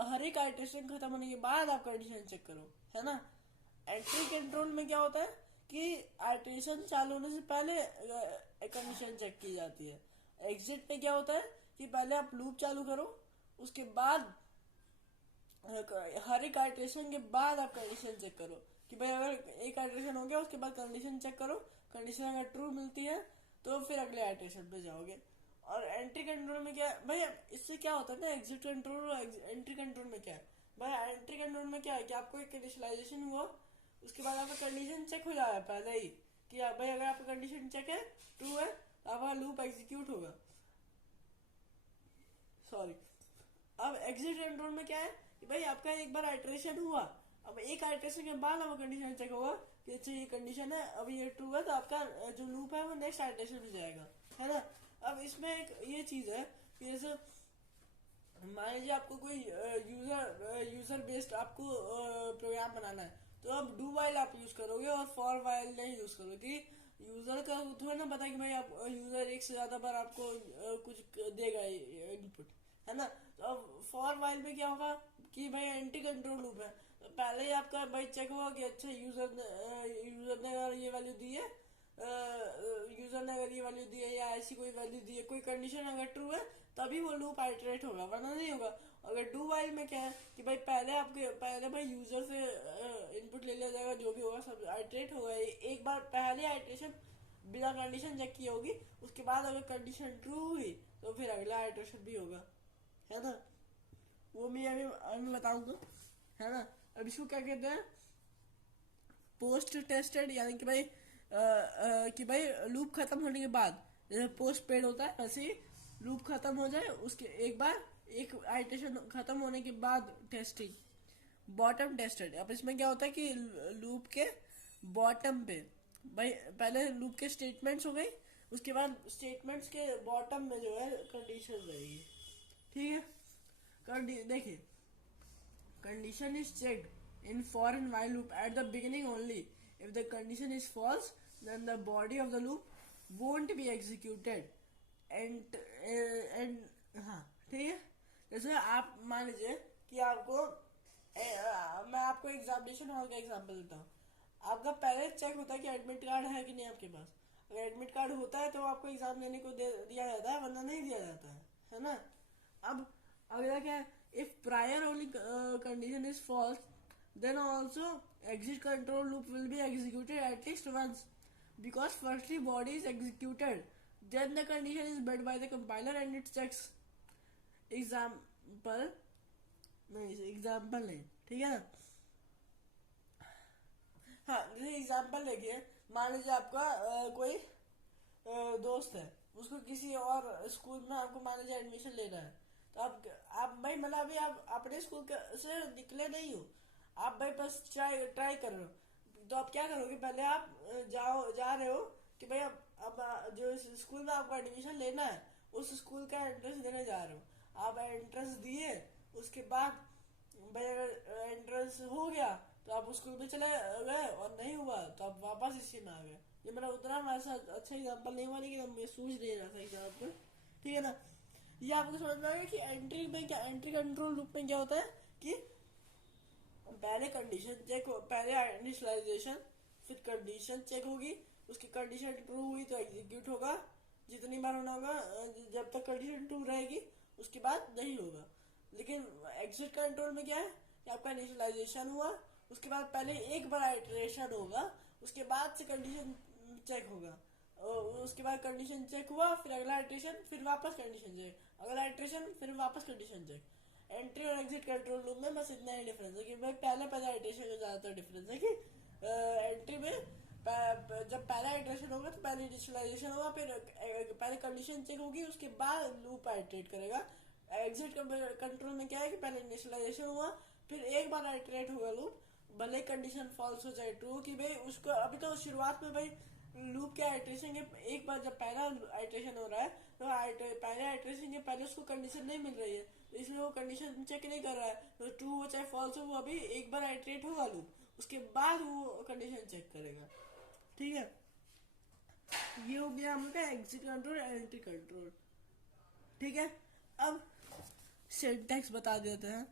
हर एक आइटरेशन खत्म होने के बाद आप कंडीशन चेक करो, है ना। एंट्री कंट्रोल में क्या होता है कि आइटरेशन चालू होने से पहले कंडीशन चेक की जाती है। एग्जिट में क्या होता है कि पहले आप लूप चालू करो, उसके बाद हर एक आइट्रेशन के बाद आप कंडीशन चेक करो कि भाई अगर एक आइट्रेशन हो गया उसके बाद कंडीशन चेक करो, कंडीशन अगर ट्रू मिलती है तो फिर अगले आइट्रेशन पे जाओगे। और एंट्री कंट्रोल में क्या है भाई, इससे क्या होता है ना, एग्जिट कंट्रोल और एंट्री कंट्रोल में क्या है भाई, एंट्री कंट्रोल में क्या है कि आपको एक इनिशियलाइजेशन हुआ, उसके बाद आपका कंडीशन चेक हो जाएगा पहले ही कि भाई अगर आपका कंडीशन चेक है, ट्रू है, तो आपका लूप एग्जीक्यूट होगा। सॉरी। अब एग्जिट कंट्रोल में क्या है कि भाई आपका एक बार आइट्रेशन हुआ, अब एक आइट्रेशन के बाद अब कंडीशन चेक होगा कि अच्छा ये कंडीशन है, अब ये ट्रू है, तो आपका जो लूप है वो नेक्स्ट आइट्रेशन में जाएगा, है ना। अब इसमें एक ये चीज है कि जैसे मान लीजिए आपको कोई यूजर बेस्ड आपको प्रोग्राम बनाना है, तो अब डू वाइल आप यूज करोगे और फॉर वाइल नहीं यूज करोगे। यूजर का थोड़ा ना पता कि भाई आप यूजर एक से ज्यादा बार आपको कुछ देगा इनपुट, है ना। तो अब फॉर वाइल में क्या होगा कि भाई एंटी कंट्रोल लूप है, तो पहले ही आपका भाई चेक होगा कि अच्छा यूजर ने अगर ये वैल्यू दी है, यूजर ने अगर ये वैल्यू दी है या ऐसी कोई वैल्यू दी है, कोई कंडीशन अगर ट्रू है तभी वो लूप आइटरेट होगा, वरना नहीं होगा। अगर डू वाइल में क्या है कि भाई पहले भाई यूजर से इनपुट ले लिया जाएगा, जो भी होगा सब आइटरेट होगा, एक बार पहले आइटरेशन बिना कंडीशन चेक की होगी, उसके बाद अगर कंडीशन ट्रू हुई तो फिर अगला आइटरेशन भी होगा, है ना। वो मैं अभी बताऊंगा, है ना। अब इसको क्या कहते हैं, पोस्ट टेस्टेड, यानी कि भाई कि भाई लूप खत्म होने के बाद, जैसे पोस्ट पेड होता है वैसे ही लूप खत्म हो जाए उसके एक बार, एक आइटेशन खत्म होने के बाद टेस्टिंग। बॉटम टेस्टेड, अब इसमें क्या होता है कि लूप के बॉटम पे भाई पहले लूप के स्टेटमेंट्स हो गई, उसके बाद स्टेटमेंट्स के बॉटम में जो है कंडीशन रहेगी, ठीक है। देखिए, condition is checked in for and while loop at the beginning only. If the condition is false, then the body of the loop won't be executed. And हाँ ठीक है। जैसे आप मान लीजिए कि आपको मैं आपको एग्जामिनेशन हॉल का एग्जांपल देता हूँ। आपका पहले चेक होता है कि एडमिट कार्ड है कि नहीं आपके पास। अगर एडमिट कार्ड होता है तो आपको एग्जाम देने को दिया जाता है, वरना नहीं दिया जाता है ना। अब अगला क्या है, if prior only condition is false, then also exit control loop will be executed at least once, because firstly body is executed, then the condition is met by the compiler and it checks। Example नहीं, ठीक है ना। हाँ जैसे example देखिए, मान लीजिए आपका कोई दोस्त है, उसको किसी और स्कूल में आपको मान लीजिए एडमिशन लेना है, तो आप भाई मतलब अभी आप अपने स्कूल से निकले नहीं हो, आप भाई बस ट्राई कर रहे हो, तो आप क्या करोगे, पहले आप जा रहे हो कि भाई अब जो स्कूल में आपको एडमिशन लेना है उस स्कूल का एंट्रेंस देने जा रहे हो। आप एंट्रेंस दिए, उसके बाद भाई अगर एंट्रेंस हो गया तो आप स्कूल में चले गए, और नहीं हुआ तो आप वापस इसी में आ गए। ये मेरा उतना वैसा अच्छा एग्जाम्पल नहीं हुआ, लेकिन मैं सोच नहीं रहा था एग्जाम्पल, ठीक है ना। ये आपको समझ में आएगा कि एंट्री में क्या, एंट्री कंट्रोल लूप में क्या होता है कि पहले कंडीशन चेक हो, पहले इनिशियलाइजेशन, फिर कंडीशन चेक होगी, उसकी कंडीशन ट्रू हुई तो एग्जीक्यूट होगा, जितनी बार होना होगा, जब तक कंडीशन ट्रू रहेगी उसके बाद नहीं होगा। लेकिन एग्जिट कंट्रोल में क्या है कि आपका इनिशियलाइजेशन हुआ, उसके बाद पहले एक बार आइटरेशन होगा, उसके बाद से कंडीशन चेक होगा, उसके बाद कंडीशन चेक हुआ, फिर अगला आइटरेशन, फिर वापस कंडीशन चेक, अगला आइटरेशन, फिर वापस कंडीशन चेक। एंट्री और एग्जिट कंट्रोल लूप में बस इतना ही डिफरेंस है कि भाई पहले आइटरेशन में ज्यादातर डिफरेंस है कि एंट्री में जब पहला आइटरेशन होगा तो पहले इनिशियलाइजेशन होगा, फिर पहले कंडीशन चेक होगी, उसके बाद लूप आइटरेट करेगा। एग्जिट कंट्रोल में क्या है कि पहले इनिशियलाइजेशन हुआ, फिर एक बार आइटरेट होगा लूप, भले कंडीशन फॉल्स हो चाहे ट्रू, कि भाई उसको अभी तो शुरुआत में भाई लूप के आइटरेशन के एक बार जब पहला आइटरेशन हो रहा है तो पहले आइटरेशन के पहले उसको कंडीशन नहीं मिल रही है, तो इसलिए वो कंडीशन चेक नहीं कर रहा है, तो ट्रू हो चाहे फॉल्स हो वो अभी एक बार आइटरेट होगा लूप, उसके बाद वो कंडीशन चेक करेगा, ठीक है। ये हो गया हम लोग का एग्जिट कंट्रोल, एंट्री कंट्रोल, ठीक है। अब सिंटैक्स बता देते हैं,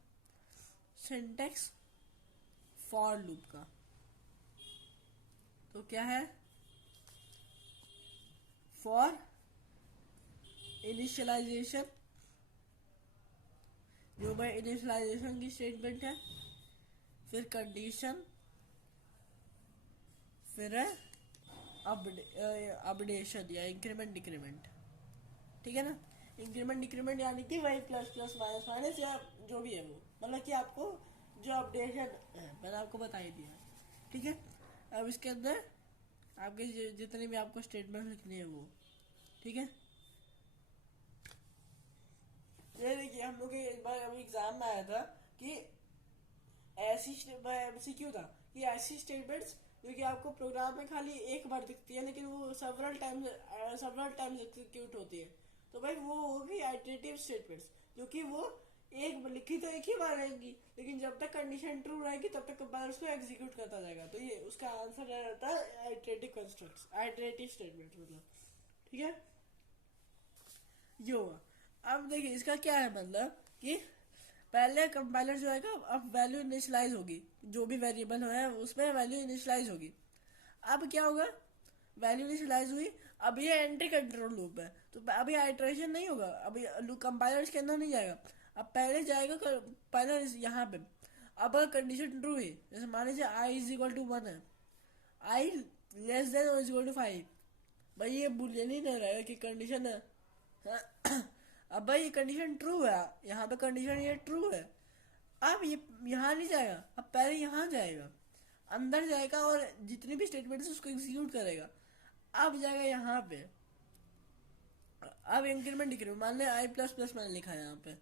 सिंटैक्स फॉर लूप का तो क्या है, फॉर इनिशियलाइजेशन, जो भाई इनिशियलाइजेशन की स्टेटमेंट है, फिर कंडीशन, फिर है अपडेशन या इंक्रीमेंट डिक्रीमेंट, ठीक है ना। इंक्रीमेंट डिक्रीमेंट यानी कि वही प्लस प्लस माइनस माइनस या जो भी है वो, मतलब कि आपको जो अपडेशन है मैंने आपको बता ही दिया, ठीक है। अब इसके अंदर आपके जितने भी आपको स्टेटमेंट लिखने हैं वो, ठीक है। ये देखिए हम लोग एक बार अभी एग्जाम में आया था कि ऐसी MCQ था कि ऐसी स्टेटमेंट्स जो कि आपको प्रोग्राम में खाली एक बार दिखती है लेकिन वो सेवरल टाइम्स एग्जीक्यूट होती है, तो भाई वो होगी आइटरेटिव स्टेटमेंट्स, जो कि वो एक लिखी तो एक ही बार रहेंगी लेकिन जब तक कंडीशन ट्रू रहेगी तब तक कंपाइलर उसको एग्जीक्यूट करता जाएगा, तो ये उसका आंसर रहता है आइटरेटिव कंस्ट्रक्ट्स, आइटरेटिव स्टेटमेंट्स मतलब, ठीक है। ये हुआ। अब देखिए इसका क्या है मतलब कि पहले कंपाइलर जो है अब वैल्यू इनिशियलाइज होगी, जो भी वेरिएबल है उसमें वैल्यू इनिशियलाइज होगी। अब क्या होगा, वैल्यू इनिशियलाइज हुई, अब ये एंट्री कंट्रोल लूप है तो अभी आइटरेशन नहीं होगा, अभी कंपाइलर के अंदर नहीं जाएगा, अब पहले जाएगा कंपाइलर यहाँ पे। अब अगर कंडीशन ट्रू है, जैसे मान लीजिए आई इज इक्वल टू 1 है, आई लेस देन और इज इक्वल टू 5, भाई ये बुलियन ही नहीं रहेगा कि कंडीशन है। अब भाई ये कंडीशन ट्रू है, यहाँ पे कंडीशन ये ट्रू है, अब ये यहाँ नहीं जाएगा, अब पहले यहाँ जाएगा, अंदर जाएगा और जितनी भी स्टेटमेंट है उसको एग्जीक्यूट करेगा। अब जाएगा यहाँ पे, अब इंक्रीमेंट डिक्रीमेंट, मान लें आई प्लस प्लस मैंने लिखा है यहाँ पे,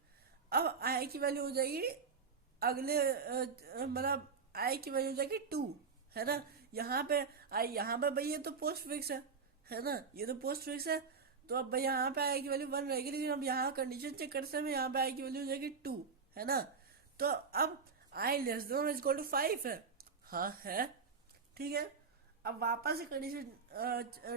अब आई की वैल्यू हो जाएगी अगले मतलब आई की वैल्यू हो जाएगी 2, है ना। यहाँ पे आई, यहाँ पे भाई ये तो पोस्ट फिक्स है ना, ये तो पोस्ट फिक्स है, तो अब भाई यहाँ पे आई की वैल्यू 1 रहेगी, लेकिन अब यहाँ कंडीशन चेक करते समय यहाँ पे आई की वैल्यू हो जाएगी 2, है ना। तो अब I less than is equal to 5 है, हाँ है, ठीक है। अब वापस कंडीशन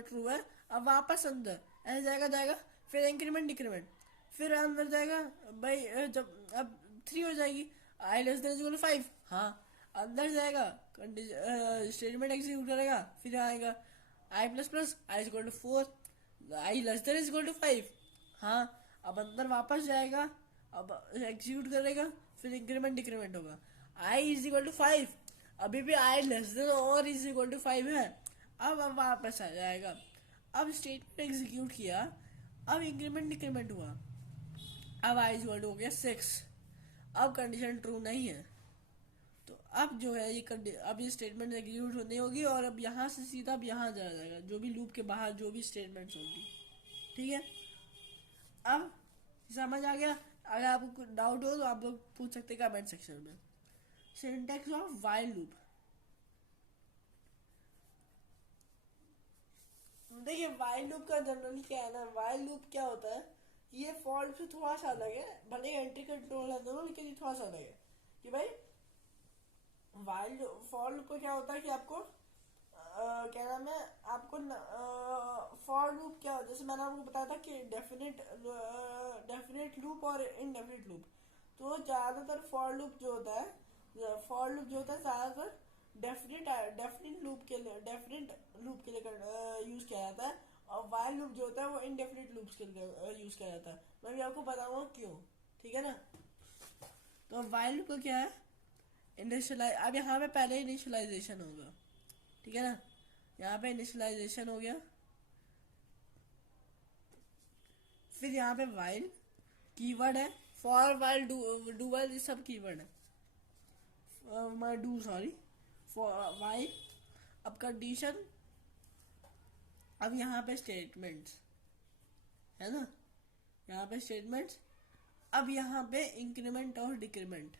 ट्रू है, अब वापस अंदर ऐसे जाएगा जाएगा, फिर इंक्रीमेंट डिक्रीमेंट, फिर अंदर जाएगा भाई जब अब 3 हो जाएगी, I less than is equal to 5, हाँ अंदर जाएगा स्टेटमेंट एग्जीक्यूट करेगा, फिर आएगा I plus plus I is equal to 4, I less than is equal to 5, हाँ अब अंदर वापस जाएगा, अब एग्जीक्यूट करेगा, फिर इंक्रीमेंट डिक्रीमेंट होगा, आई इज इक्वल टू 5, अभी भी आई लेस देन और इज इक्वल टू 5 है, अब वापस आ जाएगा, अब स्टेटमेंट एग्जीक्यूट किया, अब इंक्रीमेंट डिक्रीमेंट हुआ, अब आई इज इक्वल टू हो गया 6, अब कंडीशन ट्रू नहीं है, तो अब जो है ये अब ये स्टेटमेंट एग्जीक्यूट नहीं होगी और अब यहाँ से सीधा अब यहाँ चला जाएगा, जो भी लूप के बाहर जो भी स्टेटमेंट्स होगी, ठीक है। अब समझ आ गया, अगर आपको कुछ डाउट हो तो आप लोग पूछ सकते हैं कमेंट सेक्शन में। सिंटैक्स ऑफ व्हाइल लूप, देखिए व्हाइल लूप का जनरली क्या है ना, व्हाइल लूप क्या होता है, ये फॉर लूप से थोड़ा सा अलग है, भले एंट्री कंट्रोल है दोनों लेकिन ये थोड़ा सा अलग है कि भाई व्हाइल फॉर लूप को क्या होता है कि आपको क्या नाम है, आपको फॉर लूप क्या, जैसे मैंने आपको बताया था कि डेफिनेट लूप और इनडेफिनेट लूप, तो ज़्यादातर फॉर लूप जो होता है ज़्यादातर डेफिनेट लूप के लिए यूज़ किया जाता है, और वाइल लूप जो होता है वो इनडेफिनेट लूप्स के लिए यूज़ किया जाता है, मैं भी आपको बताऊंगा क्यों, ठीक है ना। तो वाइल लूप का क्या है, इनिशियलाइज, अब यहाँ पे पहले इनिशियलाइजेशन होगा, ठीक है ना, यहाँ पे इनिशियलाइजेशन हो गया, फिर यहाँ पे वाइल कीवर्ड है, फॉर वाइल डू वाइल ये सब कीवर्ड है, डू सॉरी फॉर वाइल, अब कंडीशन, अब यहाँ पे स्टेटमेंट्स, है ना, यहाँ पे स्टेटमेंट्स, अब यहाँ पे इंक्रीमेंट और डिक्रीमेंट,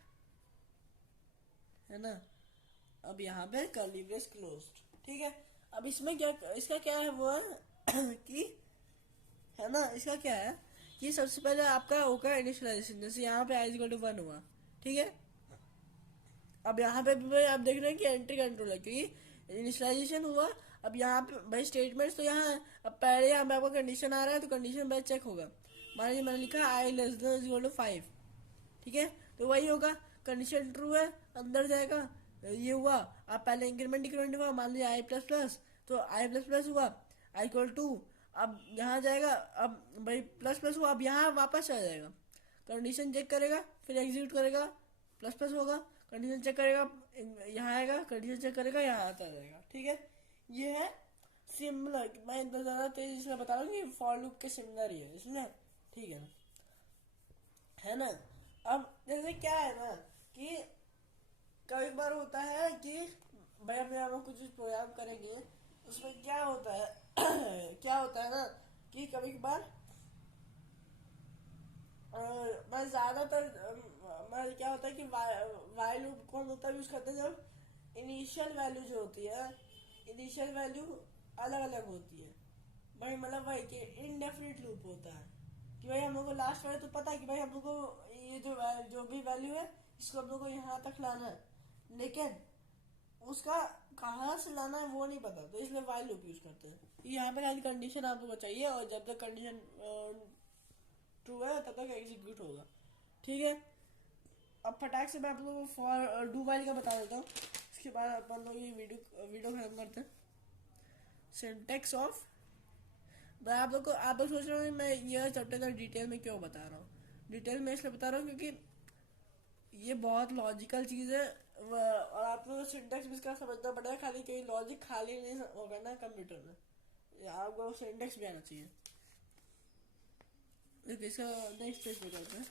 है ना, अब यहाँ पे कर्ली ब्रेस क्लोज्ड, ठीक है। अब इसमें क्या, इसका क्या है वो है कि, है ना, इसका क्या है कि सबसे पहले आपका होगा इनिशियलाइजेशन, जैसे यहाँ पे आई इक्वल टू 1 हुआ, ठीक है। अब यहाँ पे भी आप देख रहे हैं कि एंट्री कंट्रोल है क्योंकि इनिशियलाइजेशन हुआ, अब यहाँ पे भाई स्टेटमेंट्स तो यहाँ है, अब पहले यहाँ पे आपका कंडीशन आ रहा है तो कंडीशन भाई चेक होगा, मान लीजिए मैंने लिखा I less than is equal to 5, ठीक है, तो वही होगा, कंडीशन ट्रू है, अंदर जाएगा, ये हुआ, अब पहले इंक्रीमेंट डिक्रीमेंट हुआ, मान लीजिए आई प्लस प्लस, तो आई प्लस प्लस हुआ, आई इक्वल टू, अब यहाँ जाएगा, अब भाई प्लस प्लस हुआ, अब यहाँ वापस आ जाएगा, कंडीशन चेक करेगा, फिर एग्जीक्यूट करेगा, प्लस प्लस होगा, कंडीशन चेक करेगा, यहाँ आएगा, कंडीशन चेक करेगा, यहाँ आता रहेगा। ठीक है, ये है सिमिलर। मैं इतना ज़्यादा तेजी से बता रहा हूँ कि फॉर लूप के सिमिलर ही है इसलिए। ठीक है ना। अब जैसे क्या है ना कि कई बार होता है कि भाई अपने आप कुछ प्रोग्राम करेंगे, उसमें क्या होता है क्या होता है ना कि कभी कभार मैं ज़्यादातर मैं क्या होता है कि वाइल लूप कौन होता है यूज़ करते हैं जब इनिशियल वैल्यू जो होती है, इनिशियल वैल्यू अलग अलग होती है भाई, मतलब भाई कि इनडेफिनिट लूप होता है कि भाई हम लोग को लास्ट वाले तो पता है कि भाई हम लोग को ये जो भी वैल्यू है इसको हम लोग को यहाँ तक लाना है, लेकिन उसका कहाँ से लाना है वो नहीं पता, तो इसलिए वाइल लूप यूज करते हैं। यहाँ पे खाली कंडीशन आप लोग को चाहिए और जब तक कंडीशन ट्रू है तब तक एग्जीक्यूट होगा। ठीक है, अब फटाक से मैं आप लोगों को फॉर डू वाइल का बता देता हूँ, इसके बाद अपन लोग ये वीडियो खत्म करते हैं। सिंटेक्स ऑफ, मैं आप लोग सोच रहे हो मैं ये चैप्टर डिटेल में क्यों बता रहा हूँ, डिटेल में इसलिए बता रहा हूँ क्योंकि ये बहुत लॉजिकल चीज़ है और आप लोग सिंटेक्स भी इसका समझना पड़ेगा, खाली कोई लॉजिक खाली नहीं होगा ना कंप्यूटर में, आपको सिंटेक्स भी आना चाहिए। देखिए इसका नेक्स्ट पेज पे करते हैं।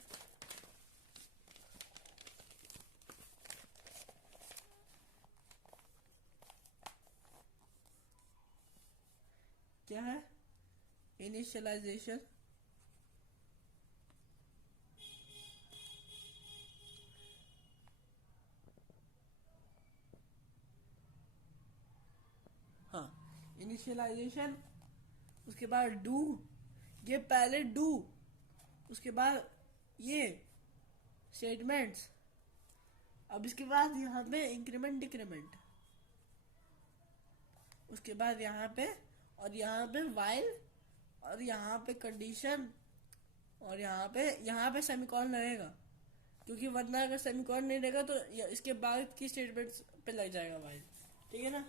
क्या है इनिशियलाइजेशन, हाँ इनिशियलाइजेशन, उसके बाद डू, ये पहले डू, उसके बाद ये स्टेटमेंट्स, अब इसके बाद यहाँ पे इंक्रीमेंट डिक्रीमेंट, उसके बाद यहाँ पे और यहाँ पे वाइल और यहाँ पे कंडीशन और यहाँ पे सेमीकॉलन लगेगा, क्योंकि वरना अगर सेमीकॉलन नहीं रहेगा तो इसके बाद की स्टेटमेंट्स पे लग जाएगा वाइल। ठीक है ना।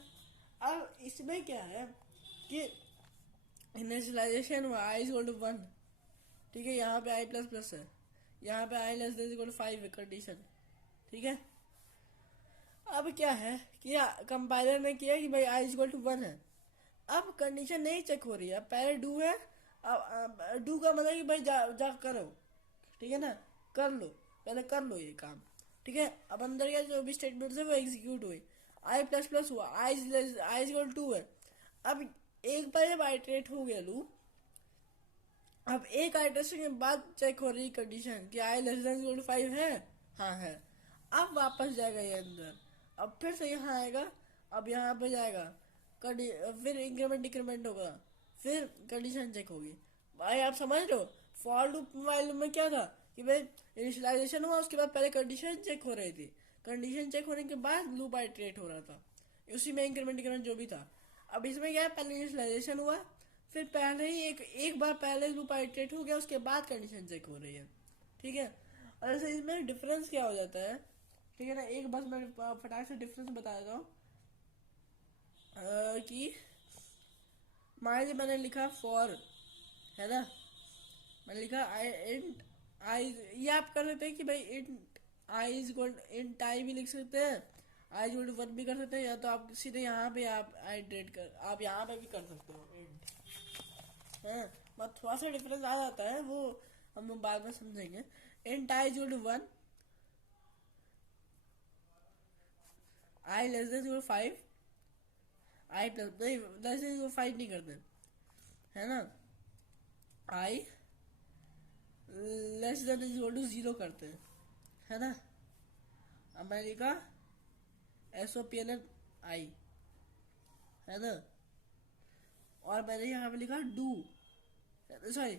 अब इसमें क्या है कि इनिशियलाइजेशन हुआ आई इज इक्वल टू 1, ठीक है, यहाँ पे आई प्लस प्लस है, यहाँ पे आई लेस देन इक्वल टू 5 है कंडीशन। ठीक है, अब क्या है कि कंपाइलर ने किया कि भाई आई इज इक्वल टू 1 है, अब कंडीशन नहीं चेक हो रही है, पहले डू है, अब डू का मतलब कि भाई जा करो, ठीक है ना, कर लो, पहले कर लो ये काम। ठीक है, अब अंदर का जो भी स्टेटमेंट है वो एग्जीक्यूट हुई, आई प्लस प्लस हुआ, आई इज इक्वल टू है। अब एक बार जब आइटरेट हो गया लूप, अब एक आइटरेशन के बाद चेक हो रही कंडीशन कि आई लेस देन इक्वल टू 5 है, हाँ है, अब वापस जाएगा ये अंदर, अब फिर से यहाँ आएगा, अब यहाँ पे जाएगा, फिर इंक्रीमेंट डिक्रीमेंट होगा, फिर कंडीशन चेक होगी। भाई आप समझ रहे हो, फॉर लूप वाइल लूप में क्या था कि भाई इनिशियलाइजेशन हुआ, उसके बाद पहले कंडीशन चेक हो रही थी, कंडीशन चेक होने के बाद लूप आइटरेट हो रहा था, उसी में इंक्रीमेंट डिक्रीमेंट जो भी था। अब इसमें क्या है, पहले इनिशियलाइजेशन हुआ, फिर पहले ही एक बार पहले लूप आइटरेट हो गया, उसके बाद कंडीशन चेक हो रही है। ठीक है, और ऐसे इसमें डिफरेंस क्या हो जाता है, ठीक है ना, एक बस मैं फटाक से डिफरेंस बता देता हूँ कि मान लीजिए मैंने लिखा फॉर, है ना, मैंने लिखा इंट आई, ये आप कर सकते हैं कि भाई int I is equal int I भी लिख सकते हैं, आई इज इक्वल टू 1 भी कर सकते हैं, या तो आप सीधे यहाँ पे आप आइटरेट कर, आप यहाँ पे भी कर सकते हो इंट, है, बस थोड़ा सा डिफरेंस आ जाता है, वो हम लोग बाद में समझेंगे। Int I is equal to 1, I less than equal 5, I plus नहीं लेस देन इक्वल 5 नहीं करते, है ना, I less than equal to 0 करते हैं, है ना। अब मैंने लिखा SOPLN आई, है ना, और मैंने यहाँ पे लिखा do, sorry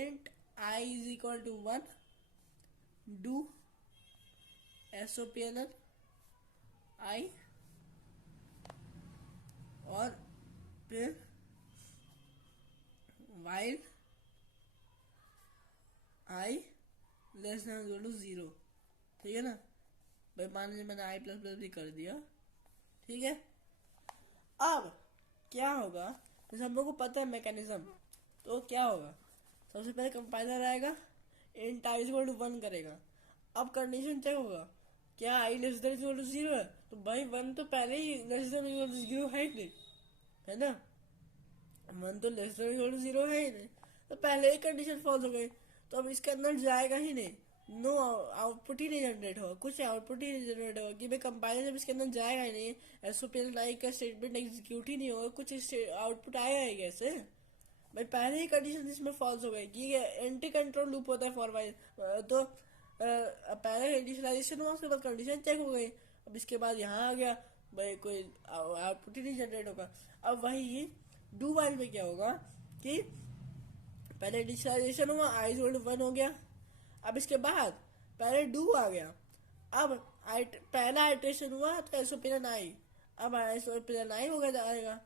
int I is equal to 1 do SOPLN I, और फिर while I less than equal to 0। ठीक है ना भाई, मान लीजिए मैंने आई प्लस प्लस भी कर दिया। ठीक है, अब क्या होगा, जैसे हम लोग को पता है मैकेनिज्म, तो क्या होगा, सबसे पहले कंपाइलर आएगा, इंट आई इक्वल टू 1 करेगा। अब कंडीशन चेक होगा, क्या आई लेस देन इक्वल टू 0 है, तो भाई 1 तो पहले ही लेस देन इक्वल टू 0 है ही नहीं, है ना, 1 तो लेस देन इक्वल टू 0 है ही नहीं, तो पहले ही कंडीशन फॉल्स हो गई। तो अब इसके अंदर जाएगा ही नहीं, नो आउटपुट ही नहीं जनरेट होगा, कुछ आउटपुट ही नहीं जनरेट होगा कि भाई कंपाइलर जब इसके अंदर जाएगा ही नहीं, एसओपीएल आई का स्टेटमेंट एग्जीक्यूट ही नहीं होगा, कुछ आउटपुट आएगा ही कैसे। भाई पहले ही कंडीशन इसमें फॉल्स हो गई कि एंटी कंट्रोल लूप होता है फॉर वाइल, तो पहले इनिशियलाइजेशन हुआ, उसके बाद कंडीशन चेक हो गई, अब इसके बाद यहाँ आ गया, भाई कोई आउटपुट ही नहीं जनरेट होगा। अब वही डू वाइल में क्या होगा कि पहले इनिशियलाइजेशन हुआ, आई इक्वल टू 1 हो गया, अब इसके बाद पहले डू आ गया, अब पहला आइट्रेशन हुआ तो एसओपीएल आई, अब एसओपीएल आई हो गया जाएगा,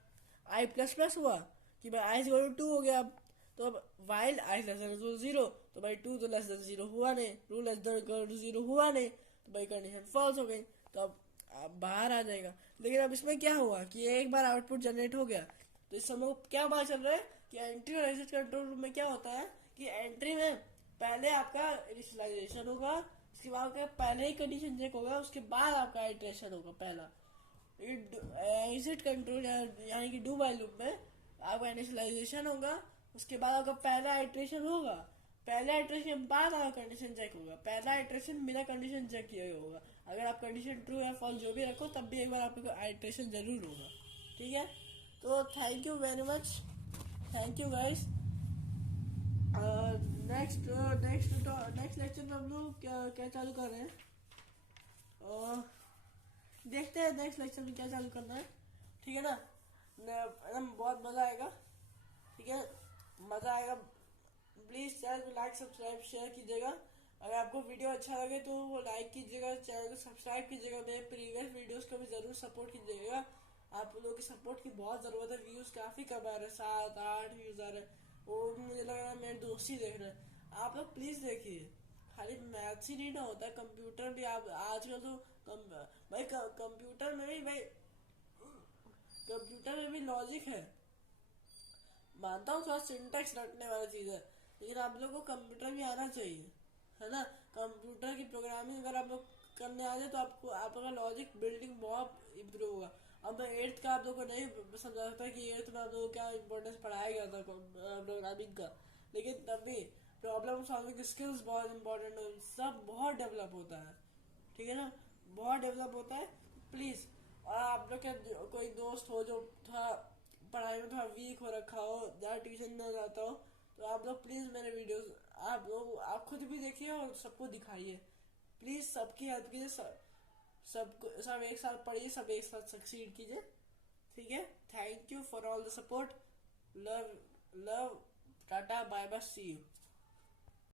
आई प्लस प्लस हुआ कि भाई आई इक्वल टू 2 हो गया, अब तो अब while I less than equal to 0, तो भाई 2 तो लेस देन 0 हुआ नहीं, 2 लेस देन इक्वल टू 0 हुआ नहीं, तो भाई कंडीशन फॉल्स हो गई, तो अब बाहर आ जाएगा। लेकिन अब इसमें क्या हुआ कि एक बार आउटपुट जनरेट हो गया, तो इस समय क्या बात चल रहा है कि एंट्री और एग्जिट कंट्रोल रूम में क्या होता है कि एंट्री में पहले आपका इनिशियलाइजेशन होगा, उसके बाद आपका पहले ही कंडीशन चेक होगा, उसके बाद आपका आइट्रेशन होगा पहला। एग्जिट कंट्रोल यानी कि डू वाइल लूप में आपका इनिशियलाइजेशन होगा, उसके बाद आपका पहला आइट्रेशन होगा, पहला आइट्रेशन के बाद आपका कंडीशन चेक होगा, पहला आइट्रेशन बिना कंडीशन चेक किए होगा, अगर आप कंडीशन ट्रू या फॉल्स जो भी रखो तब भी एक बार आपका आइट्रेशन जरूर होगा। ठीक है, तो thank you very much, thank you guys. Next lecture में हम लोग क्या चालू कर रहे हैं, देखते हैं नेक्स्ट लेक्चर में क्या चालू करना है। ठीक है ना, एकदम बहुत मज़ा आएगा। ठीक है, मज़ा आएगा। प्लीज़ चैनल को लाइक सब्सक्राइब शेयर कीजिएगा, अगर आपको वीडियो अच्छा लगे तो वो लाइक कीजिएगा, चैनल को सब्सक्राइब कीजिएगा, मेरे प्रीवियस वीडियोस को भी ज़रूर सपोर्ट कीजिएगा, आप लोगों की सपोर्ट की बहुत ज़रूरत है। व्यूज़ काफ़ी कम आ रहे हैं, 7-8 व्यूज़ आ रहे हैं, वो मुझे लग रहा है मेरे दोस्त ही देख रहे हैं। आप लोग प्लीज़ देखिए, खाली मैथ्स ही नहीं ना होता है, कंप्यूटर भी आप आजकल तो भाई कंप्यूटर में भी भाई कंप्यूटर में भी लॉजिक है, मानता हूँ थोड़ा सिंटेक्स रटने वाली चीज़ है, लेकिन आप लोग को कंप्यूटर भी आना चाहिए, है ना। कंप्यूटर की प्रोग्रामिंग अगर आप लोग करने आ जाए तो आपको आपका लॉजिक बिल्डिंग बहुत इम्प्रूव होगा। अब मैं 8th का आप लोग को नहीं समझा सकता कि 8th में आप लोग को क्या इंपॉर्टेंस पढ़ाया गया था प्रोग्रामिंग का, लेकिन तब भी प्रॉब्लम सॉल्विंग स्किल्स बहुत इंपॉर्टेंट है, सब बहुत डेवलप होता है। ठीक है ना, बहुत डेवलप होता है। प्लीज़, और आप लोग के कोई दोस्त हो जो थोड़ा पढ़ाई में थोड़ा वीक हो रखा हो, ज़्यादा ट्यूशन में जाता हो, तो आप लोग प्लीज़ मेरे वीडियोस आप खुद भी देखिए और सबको दिखाइए, प्लीज़ सबकी हेल्प कीजिए, सब एक साथ पढ़िए, सब एक साथ सक्सीड कीजिए। ठीक है, thank you for all the support, love love, tata bye bye, see you.